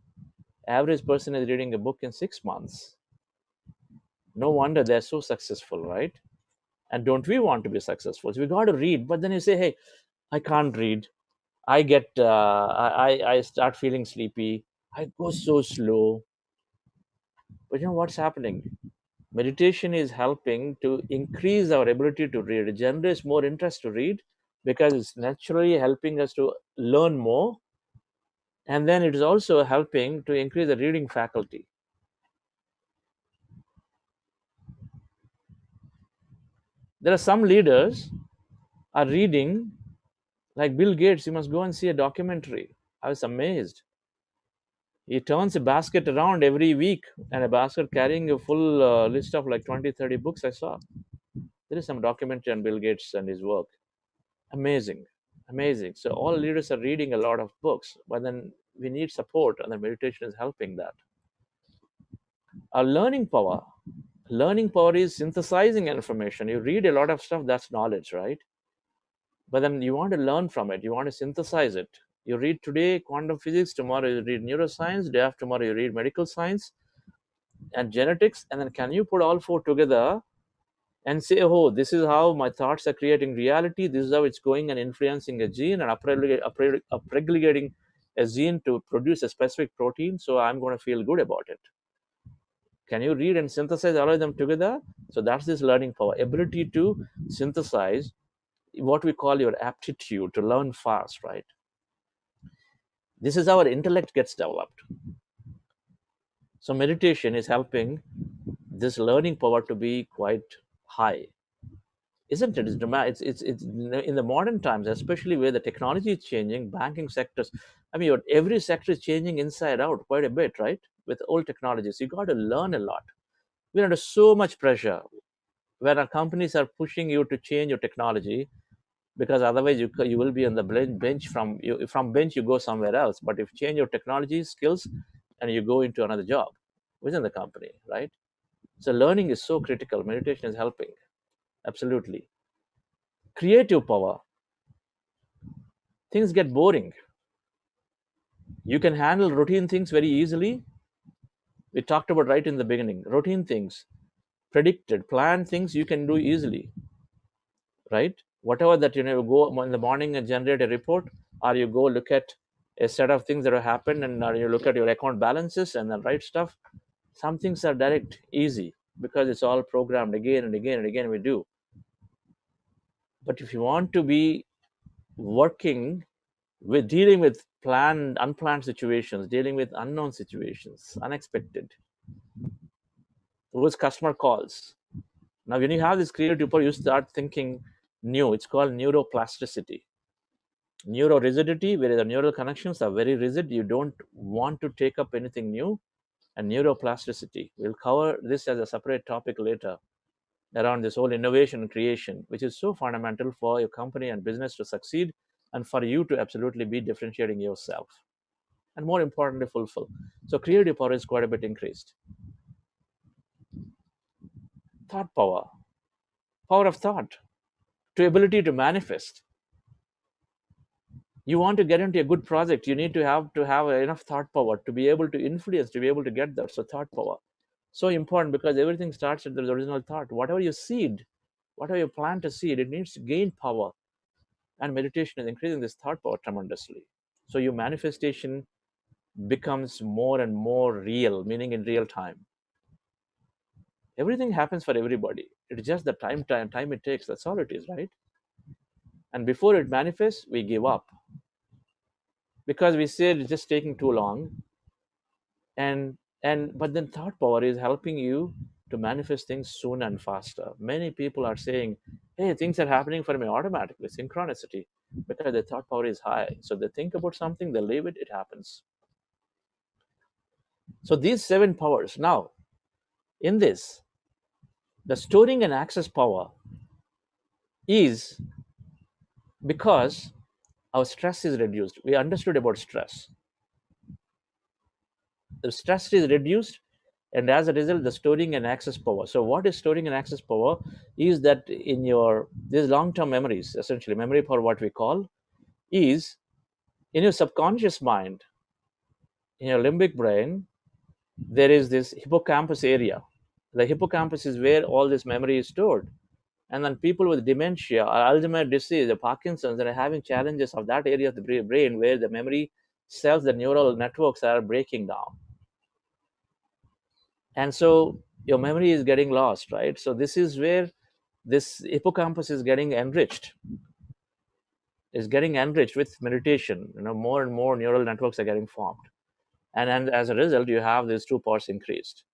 Average person is reading a book in 6 months. No wonder they're so successful, right? And don't we want to be successful? So we got to read, but then you say, hey, I can't read. I get, I start feeling sleepy. I go so slow. But you know what's happening? Meditation is helping to increase our ability to read. It generates more interest to read because it's naturally helping us to learn more. And then it is also helping to increase the reading faculty. There are some leaders are reading, like Bill Gates. You must go and see a documentary. I was amazed. He turns a basket around every week, and a basket carrying a full list of like 20, 30 books I saw. There is some documentary on Bill Gates and his work. Amazing, amazing. So all leaders are reading a lot of books, but then we need support, and the meditation is helping that. Our learning power. Learning power is synthesizing information. You read a lot of stuff, that's knowledge, right? But then you want to learn from it. You want to synthesize it. You read today quantum physics, tomorrow you read neuroscience, day after tomorrow you read medical science and genetics, and then can you put all four together and say, oh, this is how my thoughts are creating reality, this is how it's going and influencing a gene and upregulating a gene to produce a specific protein, so I'm going to feel good about it. Can you read and synthesize all of them together? So that's this learning power, ability to synthesize what we call your aptitude to learn fast, right? This is how our intellect gets developed. So meditation is helping this learning power to be quite high, isn't it? It's dramatic. It's in the modern times, especially where the technology is changing, banking sectors. I mean, every sector is changing inside out quite a bit, right? With old technologies, you got to learn a lot. We're under so much pressure where our companies are pushing you to change your technology because otherwise you will be on the bench. From bench you go somewhere else. But if you change your technology skills and you go into another job within the company, right? So learning is so critical. Meditation is helping. Absolutely. Creative power. Things get boring. You can handle routine things very easily. We talked about right in the beginning. Routine things, predicted, planned things you can do easily, right? Whatever that, you go in the morning and generate a report, or you go look at a set of things that have happened, and you look at your account balances and then write stuff. Some things are direct, easy, because it's all programmed again and again and again we do. But if you want to be working with dealing with planned, unplanned situations, dealing with unknown situations, unexpected, those customer calls. Now, when you have this creative power, you start thinking new. It's called neuroplasticity. Neurorigidity, where the neural connections are very rigid, you don't want to take up anything new, and neuroplasticity. We'll cover this as a separate topic later around this whole innovation and creation, which is so fundamental for your company and business to succeed and for you to absolutely be differentiating yourself. And more importantly, fulfill. So creative power is quite a bit increased. Thought power, power of thought, to ability to manifest. You want to get into a good project, you need to have enough thought power to be able to influence, to be able to get that. So thought power, so important, because everything starts with the original thought. Whatever you seed, whatever you plant to seed, it needs to gain power. And meditation is increasing this thought power tremendously. So your manifestation becomes more and more real, meaning in real time. Everything happens for everybody. It's just the time it takes. That's all it is, right? And before it manifests, we give up because we say it's just taking too long. And But then thought power is helping you to manifest things soon and faster. Many people are saying, hey, things are happening for me automatically, synchronicity, because the thought power is high. So they think about something, they leave it, it happens. So these 7 powers. Now, in this, the storing and access power is because our stress is reduced. We understood about stress. The stress is reduced, and as a result, the storing and access power. So what is storing and access power is that in your these long-term memories, essentially memory power, what we call, is in your subconscious mind, in your limbic brain, there is this hippocampus area. The hippocampus is where all this memory is stored. And then people with dementia or Alzheimer's disease or Parkinson's that are having challenges of that area of the brain where the memory cells, the neural networks are breaking down. And so your memory is getting lost, right? So this is where this hippocampus is getting enriched. Is getting enriched with meditation. More and more neural networks are getting formed. And as a result, you have these 2 powers increased.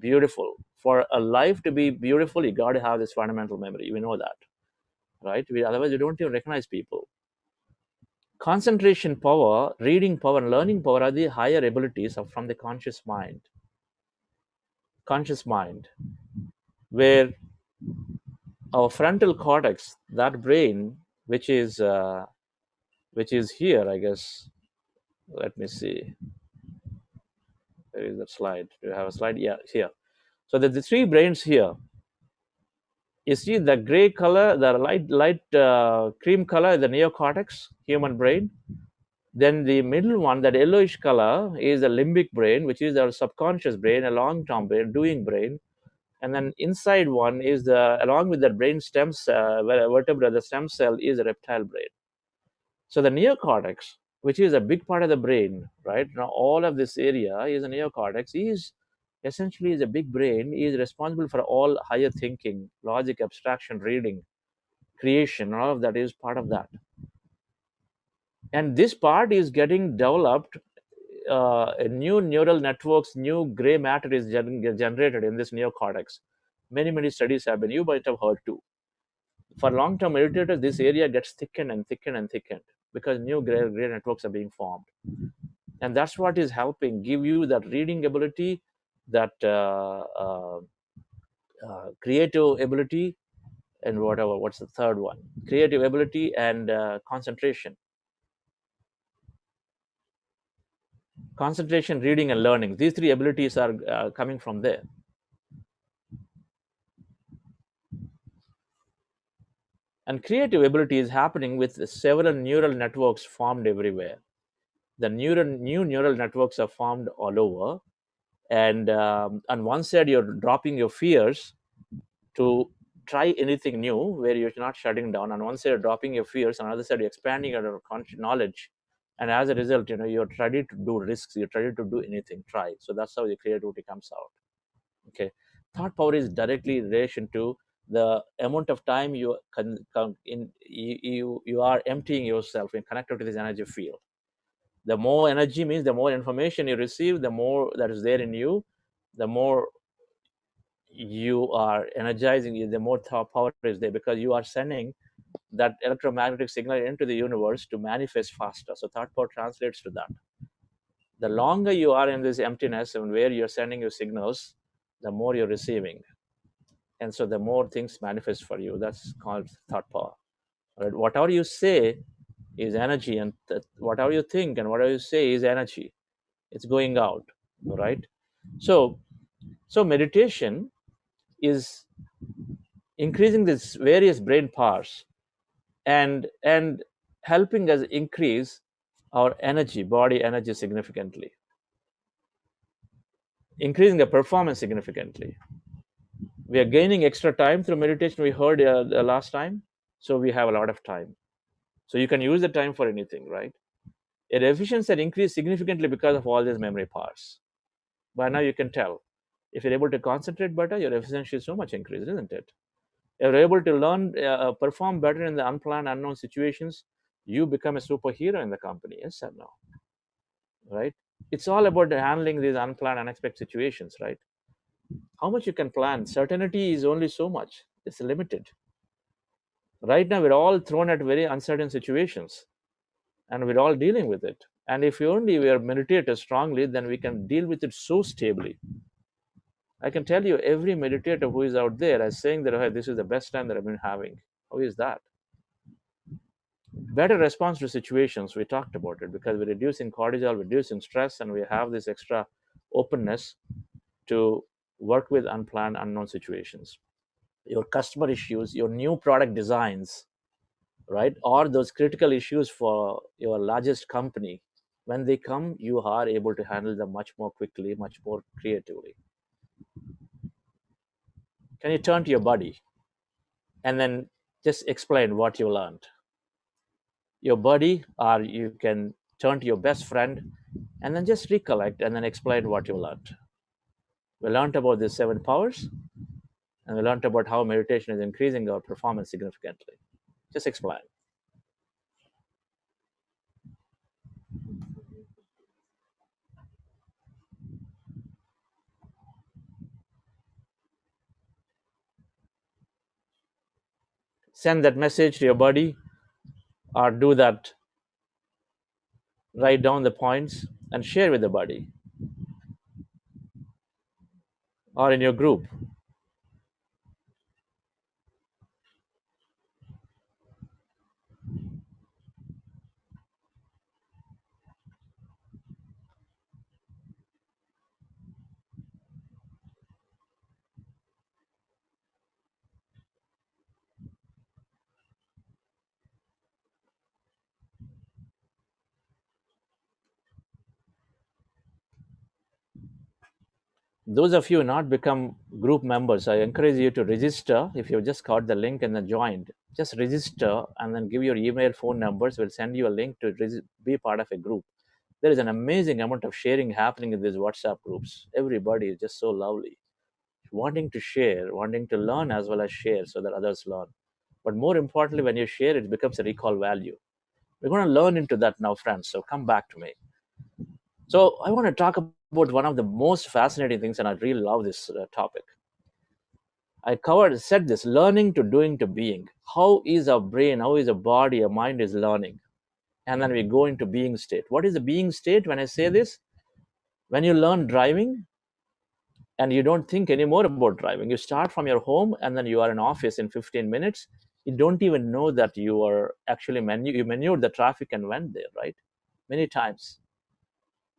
Beautiful. For a life to be beautiful, you got to have this fundamental memory. We know that, right? Otherwise, you don't even recognize people. Concentration power, reading power, and learning power are the higher abilities from the conscious mind. Conscious mind, where our frontal cortex, that brain, which is here, I guess. Let me see. Where is that slide? Do you have a slide? Yeah, here. So the 3 brains here. You see the gray color, the light cream color is the neocortex, human brain. Then the middle one, that yellowish color, is the limbic brain, which is our subconscious brain, a long-term brain, doing brain. And then inside one is along with the brain stem cell, vertebra, the stem cell is a reptile brain. So the neocortex, which is a big part of the brain, right? Now all of this area is a neocortex, is essentially is a big brain, is responsible for all higher thinking, logic, abstraction, reading, creation, all of that is part of that. And this part is getting developed. New neural networks, new gray matter is generated in this neocortex. Many studies have been, you might have heard too. For long-term meditators, this area gets thickened and thickened and thickened because new gray networks are being formed. And that's what is helping give you that reading ability, that creative ability, and what's the third one? Creative ability and concentration. Concentration, reading, and learning. These 3 abilities are coming from there. And creative ability is happening with several neural networks formed everywhere. The new neural networks are formed all over. And on one side, you're dropping your fears to try anything new where you're not shutting down. On one side, you're dropping your fears. On the other side, you're expanding your knowledge. And as a result, you're ready to do risks. You're ready to do anything, try. So that's how the creativity comes out. Okay. Thought power is directly in relation to the amount of time you are emptying yourself and connected to this energy field. The more energy means the more information you receive, the more that is there in you, the more you are energizing, the more thought power is there, because you are sending that electromagnetic signal into the universe to manifest faster. So thought power translates to that. The longer you are in this emptiness and where you're sending your signals, the more you're receiving. And so the more things manifest for you. That's called thought power. Right? Whatever you say is energy, and whatever you think and whatever you say is energy. It's going out, right? So meditation is increasing these various brain powers and helping us increase our energy, body energy significantly, increasing the performance significantly. We are gaining extra time through meditation, we heard the last time. So we have a lot of time. So you can use the time for anything, right? Your efficiency had increased significantly because of all these memory powers. By now you can tell. If you're able to concentrate better, your efficiency is so much increased, isn't it? If you're able to learn, perform better in the unplanned, unknown situations, you become a superhero in the company. Yes or no? Right? It's all about handling these unplanned, unexpected situations, right? How much you can plan. Certainty is only so much. It's limited. Right now, we're all thrown at very uncertain situations, and we're all dealing with it. And if only we are meditated strongly, then we can deal with it so stably. I can tell you, every meditator who is out there is saying that, "Hey, this is the best time that I've been having." How is that? Better response to situations. We talked about it because we're reducing cortisol, reducing stress, and we have this extra openness to work with unplanned, unknown situations. Your customer issues, your new product designs, right? Or those critical issues for your largest company, when they come, you are able to handle them much more quickly, much more creatively. Can you turn to your body and then just explain what you learned? Your body, or you can turn to your best friend and then just recollect and then explain what you learned. We learned about the 7 powers, and we learned about how meditation is increasing our performance significantly. Just explain. Send that message to your body, or do that. Write down the points and share with the body, or in your group. Those of you not become group members, I encourage you to register. If you just got the link and then joined, just register and then give your email, phone numbers. We'll send you a link to be part of a group. There is an amazing amount of sharing happening in these WhatsApp groups. Everybody is just so lovely, wanting to share, wanting to learn as well as share so that others learn. But more importantly, when you share, it becomes a recall value. We're going to learn into that now, friends. So come back to me. So I want to talk about one of the most fascinating things, and I really love this topic. I said this: learning to doing to being. How is our brain, how is our body, our mind is learning? And then we go into being state. What is the being state? When I say this, when you learn driving and you don't think anymore about driving, you start from your home and then you are in office in 15 minutes. You don't even know that you are actually you manured the traffic and went there, right? Many times.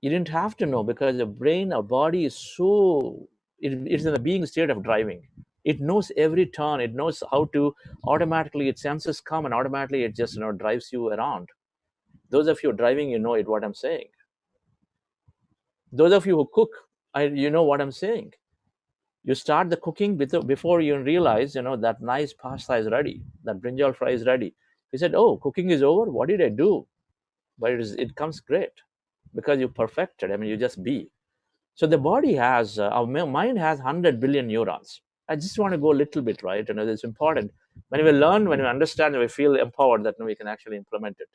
You didn't have to know because the brain, our body is so, it's in the being state of driving. It knows every turn. It knows how to automatically, its senses come and automatically it just drives you around. Those of you driving, you know it what I'm saying. Those of you who cook, you know what I'm saying. You start the cooking before you realize, that nice pasta is ready, that brinjal fry is ready. You said, "Oh, cooking is over. What did I do?" But it comes great because you perfected. I mean, you just be. So the body has, our mind has 100 billion neurons. I just want to go a little bit, right? It's important. When we learn, when we understand, we feel empowered that we can actually implement it.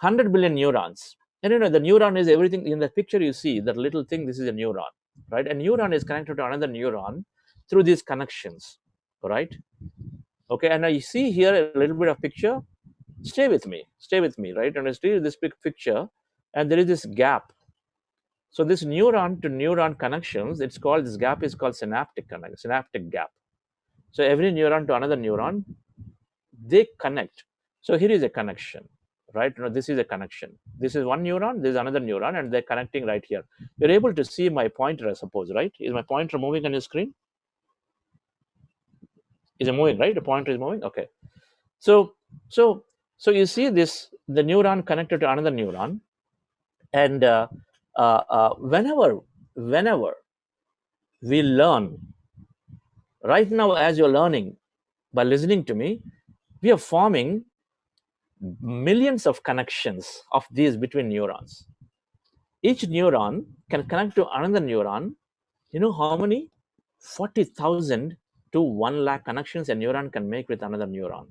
100 billion neurons. And the neuron is everything. In the picture you see, that little thing, this is a neuron, right? A neuron is connected to another neuron through these connections, right? Okay, and I see here a little bit of picture. Stay with me, right? And I see this big picture, and there is this gap. So this neuron to neuron connections, this gap is called synaptic gap. So every neuron to another neuron, they connect. So here is a connection, right? This is a connection. This is one neuron, this is another neuron, and they're connecting right here. You're able to see my pointer, I suppose, right? Is my pointer moving on your screen? Is it moving, right? The pointer is moving? Okay. So you see this, the neuron connected to another neuron, and whenever we learn, right now as you're learning by listening to me, we are forming millions of connections of these between neurons. Each neuron can connect to another neuron. You know how many? 40,000 to 1 lakh connections a neuron can make with another neuron.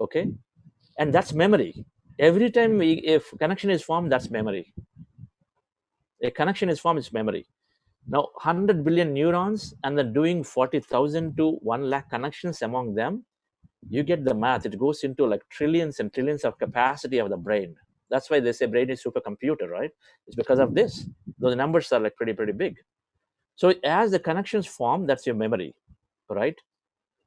Okay, and that's memory. Every time if connection is formed, that's memory. A connection is formed, it's memory. Now, 100 billion neurons and then doing 40,000 to 1 lakh connections among them, you get the math. It goes into like trillions and trillions of capacity of the brain. That's why they say brain is supercomputer, right? It's because of this. Those numbers are like pretty big. So as the connections form, that's your memory, right?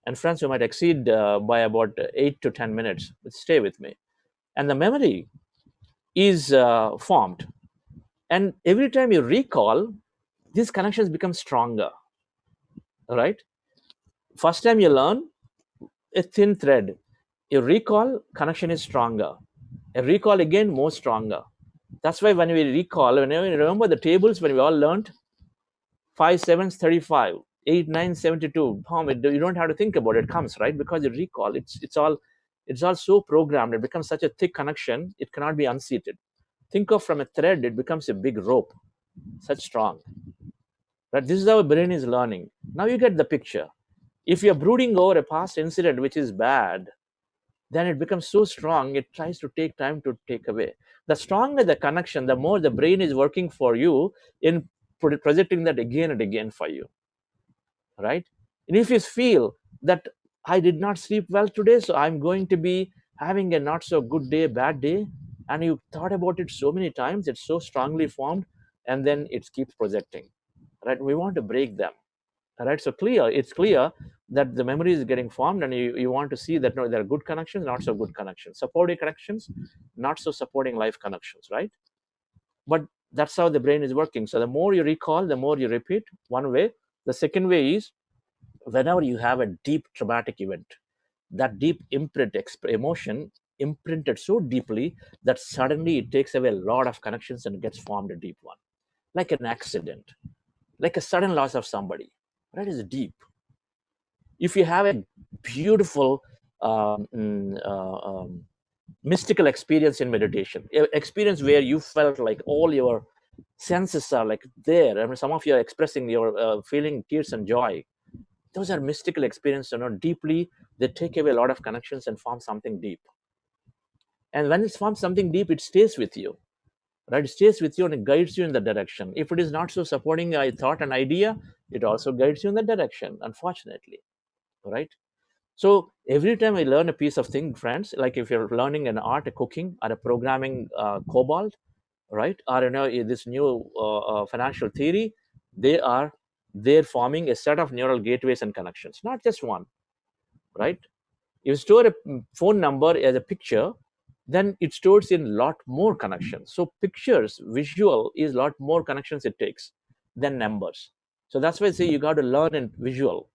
And friends, you might exceed by about 8 to 10 minutes. But stay with me. And the memory is formed. And every time you recall, these connections become stronger, right? First time you learn, a thin thread. You recall, connection is stronger. A recall again, more stronger. That's why when we recall, when you remember the tables when we all learned, 5 7s 35, 8 9 72. You don't have to think about it. It comes, right? Because you recall. It's all so programmed. It becomes such a thick connection. It cannot be unseated. Think of from a thread, it becomes a big rope, such strong. Right? This is how a brain is learning. Now you get the picture. If you're brooding over a past incident which is bad, then it becomes so strong, it tries to take time to take away. The stronger the connection, the more the brain is working for you in projecting that again and again for you, right? And if you feel that I did not sleep well today, so I'm going to be having a not so good day, bad day, and you thought about it so many times, it's so strongly formed, and then it keeps projecting, right? We want to break them. All right, so it's clear that the memory is getting formed, and you want to see that no, there are good connections, not so good connections, supporting connections, not so supporting life connections, right? But that's how the brain is working. So the more you recall, the more you repeat, one way. The second way is whenever you have a deep traumatic event, that deep imprint, emotion imprinted so deeply that suddenly it takes away a lot of connections and gets formed a deep one, like an accident, like a sudden loss of somebody. That is deep. If you have a beautiful mystical experience in meditation, experience where you felt like all your senses are like there, I mean, some of you are expressing your feeling tears and joy, those are mystical experiences, deeply, they take away a lot of connections and form something deep. And when it forms something deep, it stays with you, right? It stays with you and it guides you in the direction. If it is not so supporting a thought and idea, it also guides you in the direction, unfortunately, right? So every time I learn a piece of thing, friends, like if you're learning an art, a cooking, or a programming cobalt, right, or this new financial theory, they're forming a set of neural gateways and connections, not just one, right? You store a phone number as a picture, then it stores in a lot more connections. So pictures, visual is a lot more connections it takes than numbers. So that's why I say you got to learn in visual.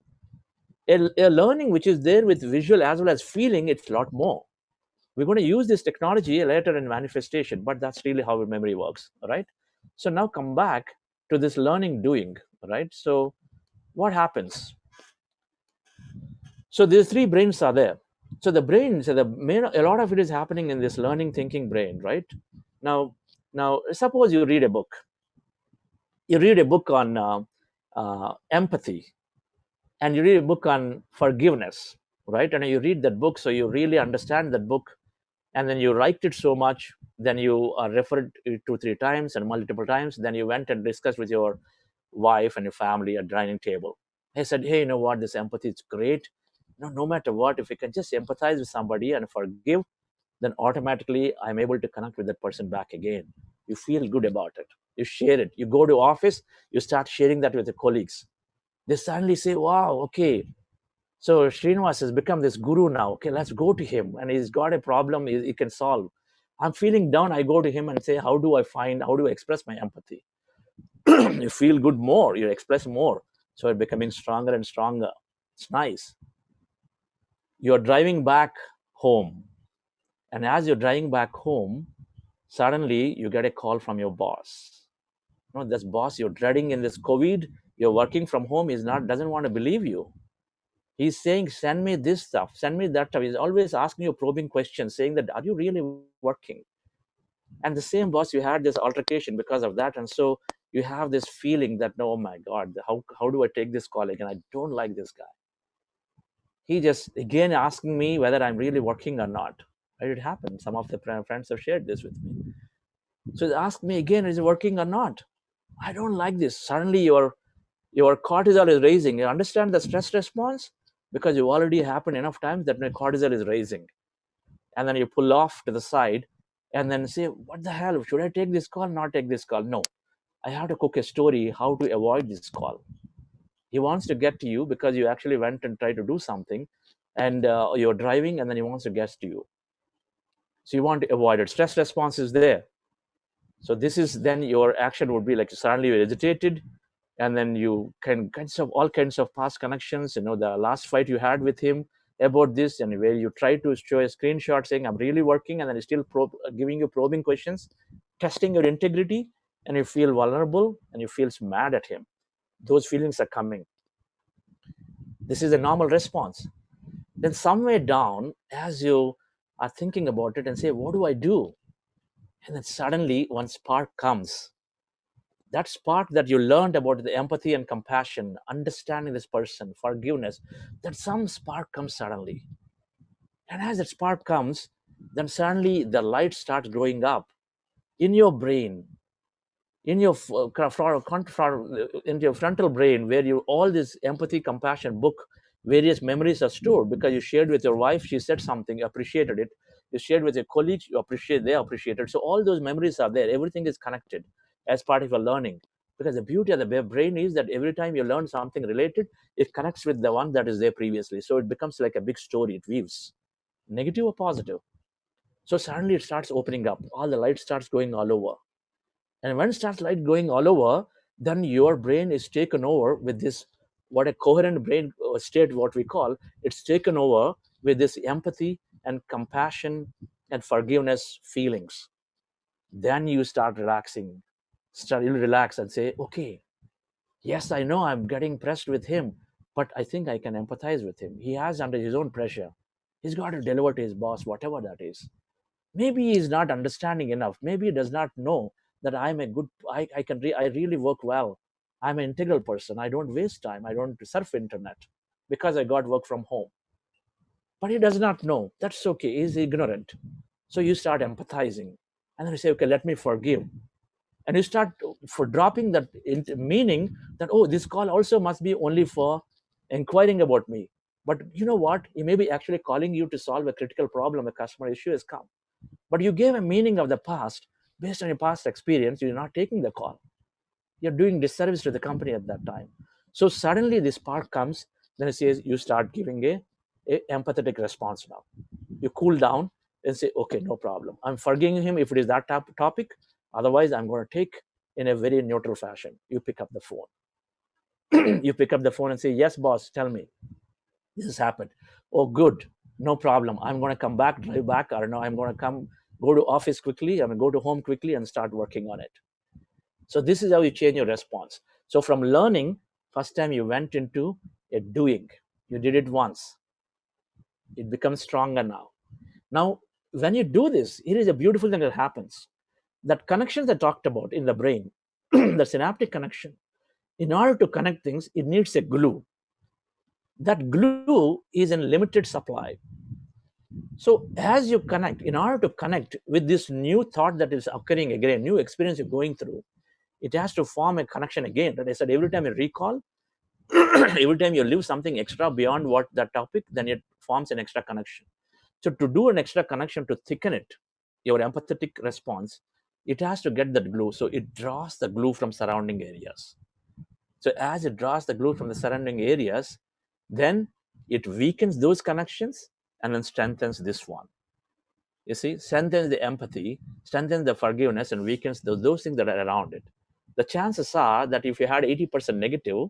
A learning which is there with visual as well as feeling, it's a lot more. We're going to use this technology later in manifestation, but that's really how memory works, right? So now come back to this learning doing, right? So what happens? So these three brains are there. So the brains, a lot of it is happening in this learning thinking brain, right? Now suppose you read a book. You read a book on empathy, and you read a book on forgiveness, right? And you read that book, so you really understand that book, and then you liked it so much, then you referred it 2-3 times and multiple times, then you went and discussed with your wife and your family at dining table. They said, hey, you know what, this empathy is great. No matter what, if you can just empathize with somebody and forgive, then automatically I'm able to connect with that person back again. You feel good about it. You share it. You go to office, you start sharing that with your colleagues. They suddenly say, wow, okay, so Srinivas has become this guru now. Okay, let's go to him. And he's got a problem he can solve. I'm feeling down. I go to him and say, how do I express my empathy? You feel good more. You express more. So it's becoming stronger and stronger. It's nice. You're driving back home. And as you're driving back home, suddenly you get a call from your boss. This boss you're dreading in this COVID, you're working from home, doesn't want to believe you. He's saying, send me this stuff, send me that stuff. He's always asking you probing questions, saying that, are you really working? And the same boss, you had this altercation because of that. And so you have this feeling that, no, oh my God, how do I take this call again? I don't like this guy. He just, again, asking me whether I'm really working or not. Right? It happened. Some of the friends have shared this with me. So they ask me again, is it working or not? I don't like this. Suddenly your cortisol is raising. You understand the stress response? Because you already happened enough times that my cortisol is raising. And then you pull off to the side and then say, what the hell? Should I take this call, not take this call? No, I have to cook a story how to avoid this call. He wants to get to you because you actually went and tried to do something, and you're driving, and then he wants to get to you. So you want to avoid it. Stress response is there. So this is then your action would be like suddenly you're agitated, and then you can all kinds of past connections. The last fight you had with him about this, and where you try to show a screenshot saying I'm really working, and then he's still giving you probing questions, testing your integrity, and you feel vulnerable and you feel mad at him. Those feelings are coming. This is a normal response. Then somewhere down, as you are thinking about it and say, what do I do? And then suddenly one spark comes. That spark that you learned about the empathy and compassion, understanding this person, forgiveness, that some spark comes suddenly. And as that spark comes, then suddenly the light starts growing up in your brain, in your frontal brain, where you all this empathy, compassion book, various memories are stored because you shared with your wife, she said something, you appreciated it. You shared with your colleagues, they appreciated. So all those memories are there. Everything is connected as part of your learning. Because the beauty of the brain is that every time you learn something related, it connects with the one that is there previously. So it becomes like a big story. It weaves, negative or positive. So suddenly it starts opening up. All the light starts going all over. And when it starts light going all over, then your brain is taken over with this, what a coherent brain state, what we call, it's taken over with this empathy and compassion and forgiveness feelings. Then you start relaxing. You'll relax and say, okay, yes, I know I'm getting pressed with him, but I think I can empathize with him. He has under his own pressure. He's got to deliver to his boss, whatever that is. Maybe he's not understanding enough. Maybe he does not know that I'm a good, I really work well. I'm an integral person. I don't waste time. I don't surf internet because I got work from home. But he does not know. That's okay. He's ignorant. So you start empathizing. And then you say, okay, let me forgive. And you start for dropping that meaning that, oh, this call also must be only for inquiring about me. But you know what? He may be actually calling you to solve a critical problem, a customer issue has come. But you gave a meaning of the past based on your past experience. You're not taking the call. You're doing disservice to the company at that time. So suddenly this part comes, then it says you start giving a empathetic response now. You cool down and say, okay, no problem. I'm forgiving him if it is that topic. Otherwise, I'm going to take in a very neutral fashion. You pick up the phone. You pick up the phone and say, yes, boss, tell me. This has happened. Oh, good. No problem. I'm going to come back, drive back. I don't know. I'm going to go to office quickly. I'm going to go to home quickly and start working on it. So this is how you change your response. So from learning, first time you went into a doing. You did it once. It becomes stronger now. Now, when you do this, here is a beautiful thing that happens. That connections I talked about in the brain, the synaptic connection, in order to connect things, it needs a glue. That glue is in limited supply. So as you connect, in order to connect with this new thought that is occurring again, new experience you're going through, it has to form a connection again. That I said, every time you recall, every time you live something extra beyond what that topic, then it forms an extra connection. So to do an extra connection, to thicken it, your empathetic response, it has to get that glue. So it draws the glue from surrounding areas. So as it draws the glue from the surrounding areas, then it weakens those connections and then strengthens this one. You see, strengthens the empathy, strengthens the forgiveness, and weakens those things that are around it. The chances are that if you had 80% negative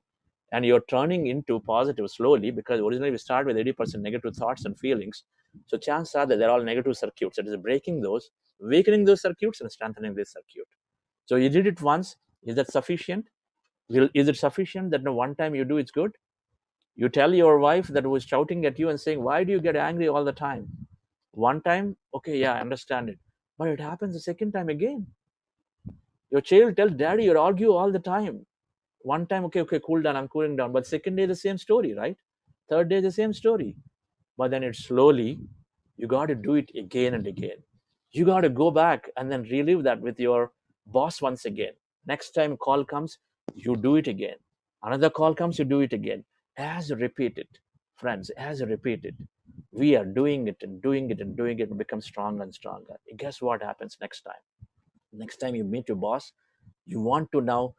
and you're turning into positive slowly, because originally we start with 80% negative thoughts and feelings, so chances are that they're all negative circuits. It is breaking those, weakening those circuits, and strengthening this circuit. So you did it once. Is that sufficient? Is it sufficient that no one time you do it's good? You tell your wife that was shouting at you and saying, why do you get angry all the time? One time, okay, yeah, I understand it. But it happens the second time again. Your child tells, daddy, you argue all the time. One time, okay, cool down, I'm cooling down. But second day, the same story, right? Third day, the same story. But then it's slowly, you got to do it again and again. You got to go back and then relive that with your boss once again. Next time call comes, you do it again. Another call comes, you do it again. As you repeat it, friends, as you repeat it, we are doing it and doing it and doing it and become stronger and stronger. Guess what happens next time? Next time you meet your boss, you want to now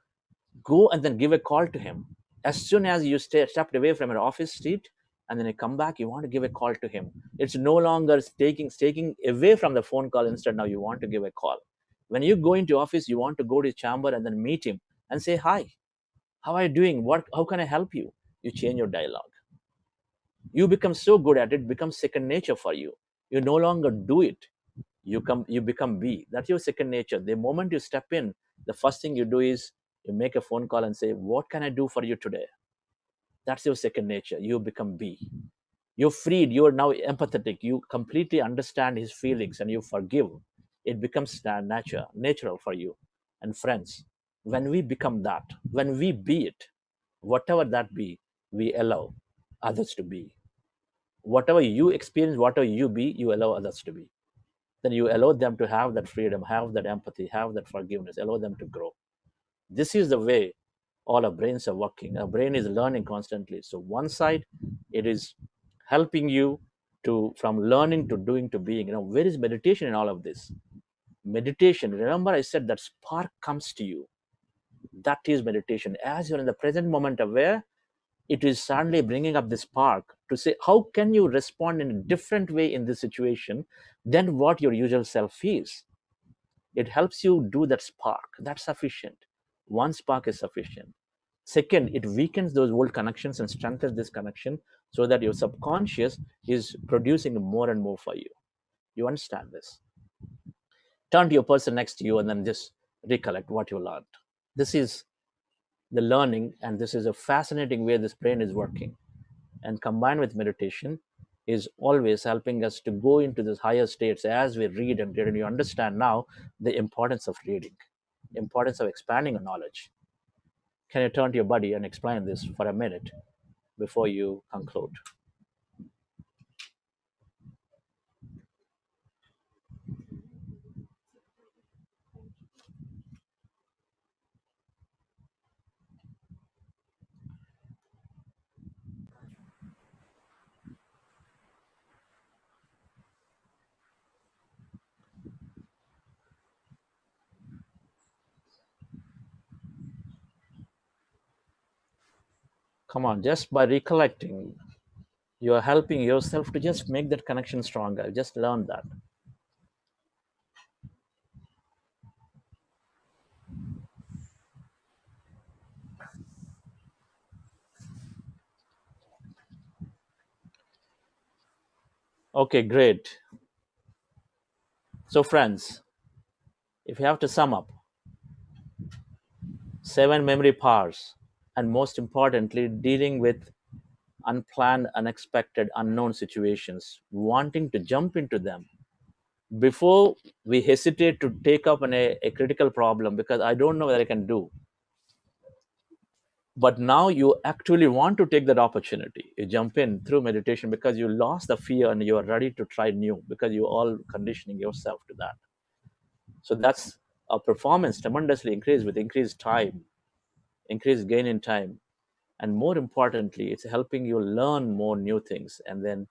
go and then give a call to him. As soon as you stepped away from your office seat and then you come back, you want to give a call to him. It's no longer taking away from the phone call. Instead, now you want to give a call. When you go into office, you want to go to his chamber and then meet him and say, hi, how are you doing? How can I help you? You change your dialogue. You become so good at it, becomes second nature for you. You no longer do it. You become be. That's your second nature. The moment you step in, the first thing you do is you make a phone call and say, what can I do for you today? That's your second nature. You become be. You're freed. You're now empathetic. You completely understand his feelings and you forgive. It becomes natural for you. And friends, when we become that, when we be it, whatever that be, we allow others to be. Whatever you experience, whatever you be, you allow others to be. Then you allow them to have that freedom, have that empathy, have that forgiveness, allow them to grow. This is the way all our brains are working. Our brain is learning constantly. So one side, it is helping you to from learning to doing to being. Where is meditation in all of this? Meditation, remember I said that spark comes to you. That is meditation. As you're in the present moment aware, it is suddenly bringing up this spark to say, how can you respond in a different way in this situation than what your usual self is? It helps you do that spark. That's sufficient. One spark is sufficient. Second, it weakens those old connections and strengthens this connection so that your subconscious is producing more and more for you. You understand this? Turn to your person next to you and then just recollect what you learned. This is the learning, and this is a fascinating way this brain is working. And combined with meditation is always helping us to go into these higher states as we read and read. And you understand now the importance of reading, importance of expanding our knowledge. Can you turn to your buddy and explain this for a minute before you conclude? Come on, just by recollecting, you are helping yourself to just make that connection stronger. Just learn that. Okay, great. So friends, if you have to sum up, 7 memory powers, and most importantly, dealing with unplanned, unexpected, unknown situations, wanting to jump into them before we hesitate to take up a critical problem because I don't know what I can do. But now you actually want to take that opportunity. You jump in through meditation because you lost the fear and you are ready to try new because you're all conditioning yourself to that. So that's our performance tremendously increased with increased time, increased gain in time. And more importantly, it's helping you learn more new things and then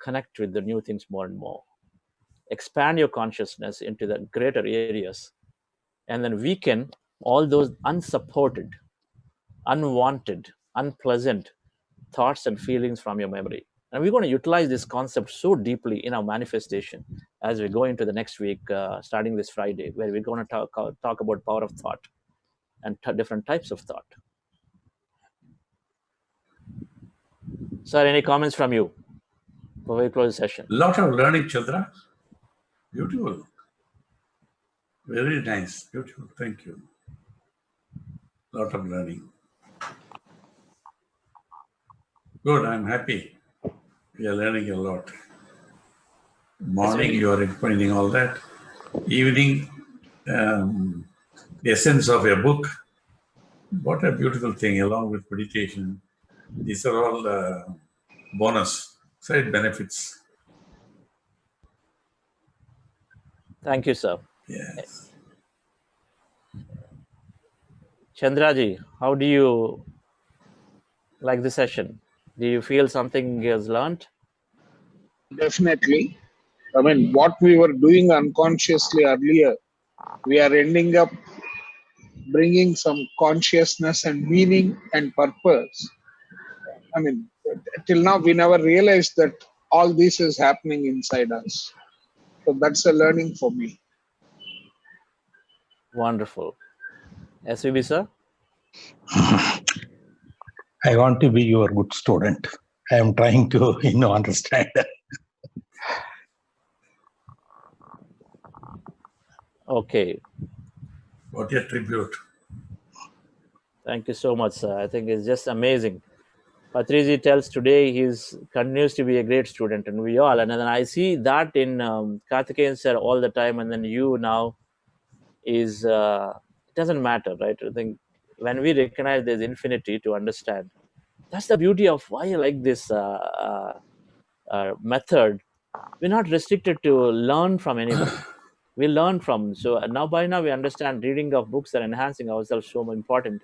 connect with the new things more and more. Expand your consciousness into the greater areas and then weaken all those unsupported, unwanted, unpleasant thoughts and feelings from your memory. And we're going to utilize this concept so deeply in our manifestation as we go into the next week, starting this Friday, where we're going to talk about power of thought and different types of thought. Sir, any comments from you before we close the session? Lot of learning, Chandra. Beautiful. Very nice. Beautiful. Thank you. Lot of learning. Good. I'm happy. We are learning a lot. Morning, you are explaining all that. Evening, the essence of a book. What a beautiful thing, along with meditation. These are all bonus, side benefits. Thank you, sir. Yes. Chandraji, how do you like the session? Do you feel something is learned? Definitely. I mean, what we were doing unconsciously earlier, we are ending up bringing some consciousness and meaning and purpose. I mean, till now, we never realized that all this is happening inside us. So that's a learning for me. Wonderful. SVB, sir? I want to be your good student. I am trying to, understand. Okay. What a tribute. Thank you so much, sir. I think it's just amazing. Patriji tells today he continues to be a great student, and we all. And then I see that in Karthikeyan sir all the time, and then you now is it doesn't matter, right? I think when we recognize there's infinity to understand, that's the beauty of why I like this method. We're not restricted to learn from anybody. We learn from. So now by now we understand reading of books and enhancing ourselves so important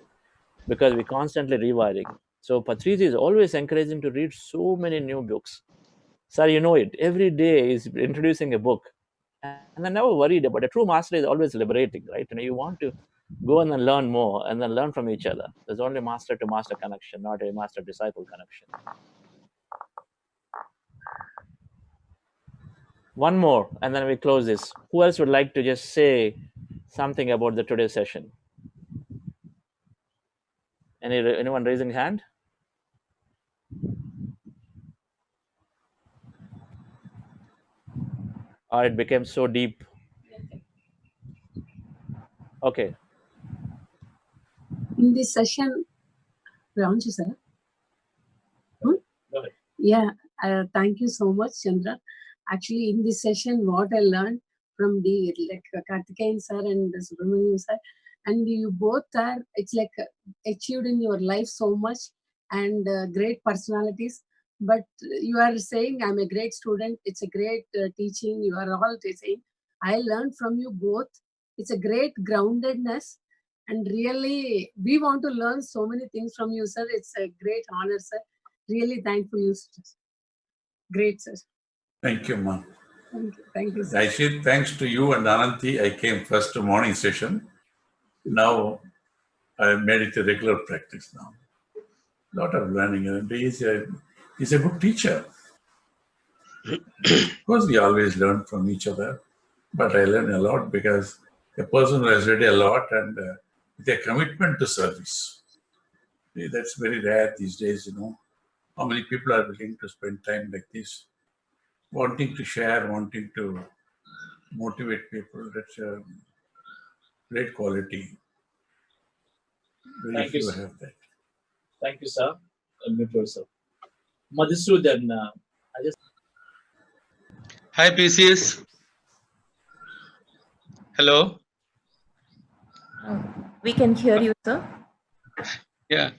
because we're constantly rewiring. So Patriji is always encouraging to read so many new books. Sir, you know it. Every day is introducing a book. And I'm never worried about it. A true master is always liberating, right? You want to go and then learn more and then learn from each other. There's only master to master connection, not a master disciple connection. One more, and then we close this. Who else would like to just say something about the today's session? Anyone raising hand? Or it became so deep? Okay. In this session, Ramanju sir. Yeah, thank you so much, Chandra. Actually, in this session, what I learned from the Karthikeyan sir and Subramanian sir, and you both are, it's like achieved in your life so much and great personalities. But you are saying, I'm a great student. It's a great teaching. You are all saying, I learned from you both. It's a great groundedness. And really, we want to learn so many things from you, sir. It's a great honor, sir. Really thankful you, sir. Great, sir. Thank you, Ma. Thank you, sir. Actually, thanks to you and Ananthi, I came first to morning session. Now I made it a regular practice now. Lot of learning. And he's a good teacher. Of course, we always learn from each other, but I learned a lot because a person who has read a lot and with a commitment to service. That's very rare these days, How many people are willing to spend time like this, wanting to share, wanting to motivate people. That's a great quality. Very Thank you, few sir. have that. Thank you, sir. Unmute yourself. Madhusudan, Hi, PCS. Hello. We can hear you, sir. Yeah,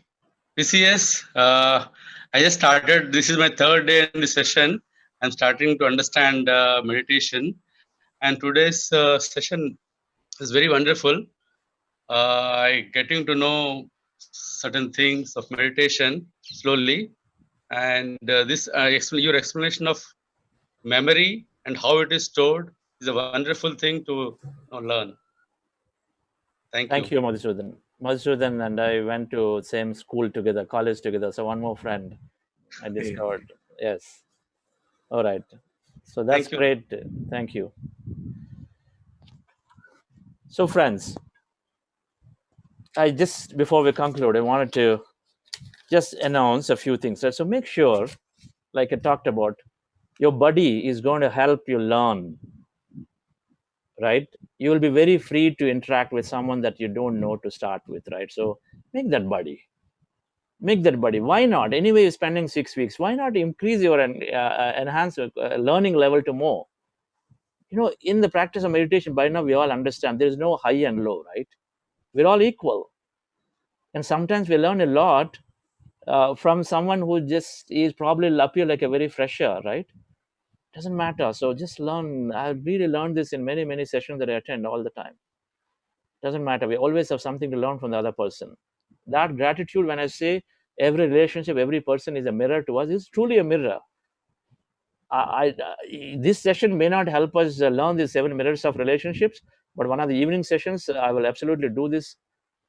PCS. I just started. This is my third day in the session. I'm starting to understand meditation, and today's session is very wonderful. I getting to know certain things of meditation slowly, and your explanation of memory and how it is stored is a wonderful thing to learn. Thank you, Madhusudan. Madhusudan and I went to same school together, college together. So one more friend I discovered. Yes. All right. So that's great. Thank you. So friends, before we conclude, I wanted to just announce a few things. So make sure, like I talked about, your buddy is going to help you learn, right? You will be very free to interact with someone that you don't know to start with, right? So make that buddy. Why not? Anyway, you're spending 6 weeks. Why not increase your enhance learning level to more? In the practice of meditation, by now we all understand there is no high and low, right? We're all equal. And sometimes we learn a lot from someone who just is probably appear like a very fresher, right? Doesn't matter. So just learn. I really learned this in many, many sessions that I attend all the time. Doesn't matter. We always have something to learn from the other person. That gratitude, when I say every relationship, every person is a mirror to us, is truly a mirror. This session may not help us learn the 7 mirrors of relationships, but one of the evening sessions, I will absolutely do this.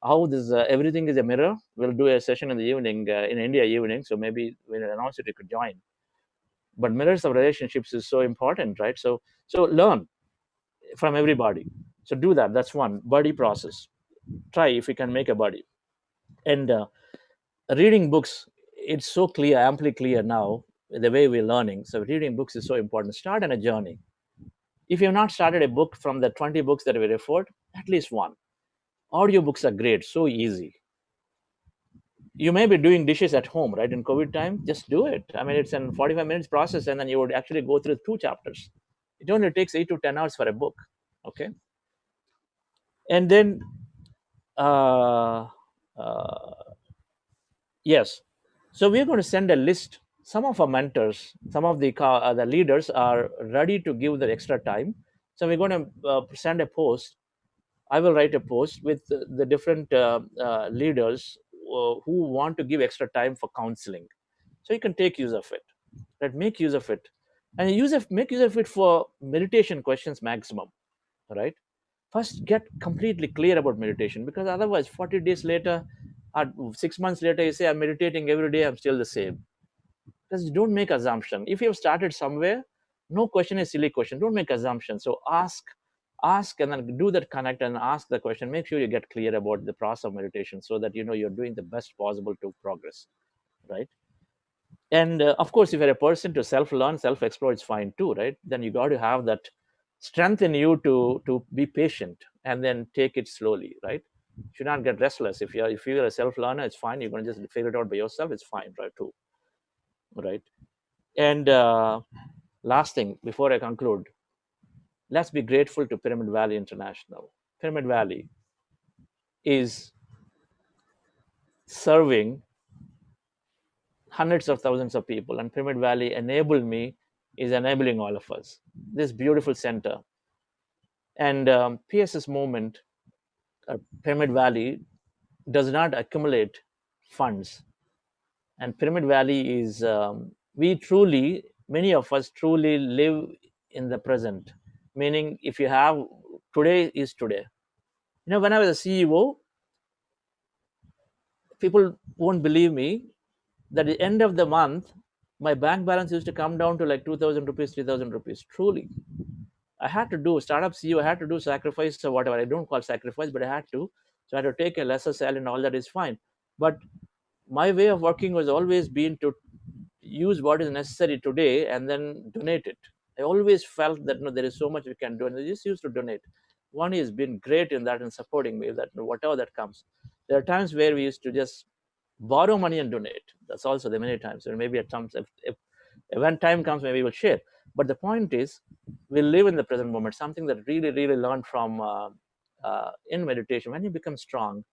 How this everything is a mirror. We'll do a session in the evening, in India evening. So maybe we'll announce it, you could join. But mirrors of relationships is so important, right? So learn from everybody. So do that. That's one buddy process. Try if you can make a buddy. And reading books, it's so clear, amply clear now, the way we're learning. So reading books is so important. Start on a journey. If you have not started a book from the 20 books that we referred, at least one. Audiobooks are great, so easy. You may be doing dishes at home, right? In COVID time, just do it. I mean, it's a 45 minutes process, and then you would actually go through 2 chapters. It only takes 8 to 10 hours for a book, okay? And then, yes. So we're going to send a list. Some of our mentors, some of the leaders are ready to give the extra time. So we're going to send a post. I will write a post with the different leaders who want to give extra time for counseling. So you can take use of it. Right? Make use of it, and make use of it for meditation questions maximum. Right? First, get completely clear about meditation, because otherwise, 40 days later, or 6 months later, you say I'm meditating every day. I'm still the same. Because don't make assumption. If you have started somewhere, no question is silly question. Don't make assumptions. So ask, and then do that connect and ask the question. Make sure you get clear about the process of meditation, so that you know you're doing the best possible to progress, right? And of course, if you're a person to self-learn, self-explore, it's fine too, right? Then you got to have that strength in you to be patient and then take it slowly, right? You should not get restless. If you're a self-learner, it's fine. You're going to just figure it out by yourself. It's fine, right? Too, right? And last thing before I conclude, let's be grateful to Pyramid Valley International. Pyramid Valley is serving hundreds of thousands of people, and Pyramid Valley enabled me, is enabling all of us. This beautiful center. And PSS movement, Pyramid Valley, does not accumulate funds. And Pyramid Valley is, many of us truly live in the present. Meaning, if you have, today is today. When I was a CEO, people won't believe me that at the end of the month, my bank balance used to come down to like 2,000 rupees, 3,000 rupees. Truly. I had to do startup CEO, I had to do sacrifice or whatever. I don't call sacrifice, but I had to. So I had to take a lesser salary and all that is fine. But my way of working was always been to use what is necessary today and then donate it. I always felt that there is so much we can do, and I just used to donate. One has been great in that and supporting me, that whatever that comes. There are times where we used to just borrow money and donate. That's also the many times. And maybe at times, if when time comes, maybe we'll share. But the point is, we live in the present moment. Something that really, really learned from in meditation. When you become strong,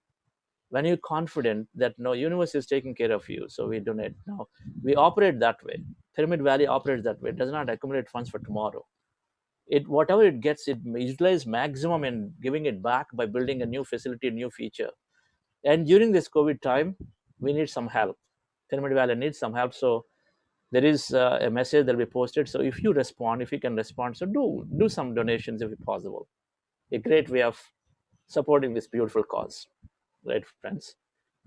when you're confident that universe is taking care of you, so we donate. Now we operate that way. Pyramid Valley operates that way. It does not accumulate funds for tomorrow. It whatever it gets, it utilizes maximum in giving it back by building a new facility, a new feature. And during this COVID time, we need some help. Pyramid Valley needs some help. So there is a message that will be posted. So if you can respond, so do some donations if possible. A great way of supporting this beautiful cause, right, friends?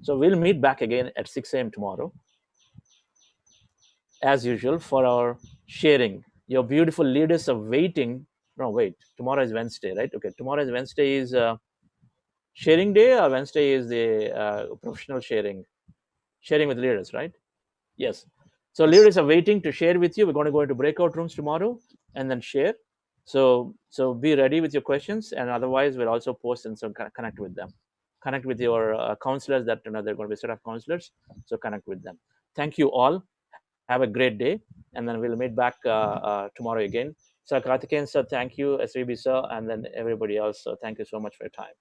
So we'll meet back again at 6 a.m. tomorrow, as usual, for our sharing. Your beautiful leaders are waiting. No, wait. Tomorrow is Wednesday, right? Okay. Tomorrow is Wednesday is sharing day, or Wednesday is the professional sharing with leaders, right? Yes. So leaders are waiting to share with you. We're going to go into breakout rooms tomorrow and then share. So be ready with your questions, and otherwise we'll also post and so connect with them. Connect with your counselors that they're going to be a set of counselors. So connect with them. Thank you all. Have a great day, and then we'll meet back tomorrow again. So Karthikeyan sir, thank you. SVB sir, and then everybody else. So thank you so much for your time.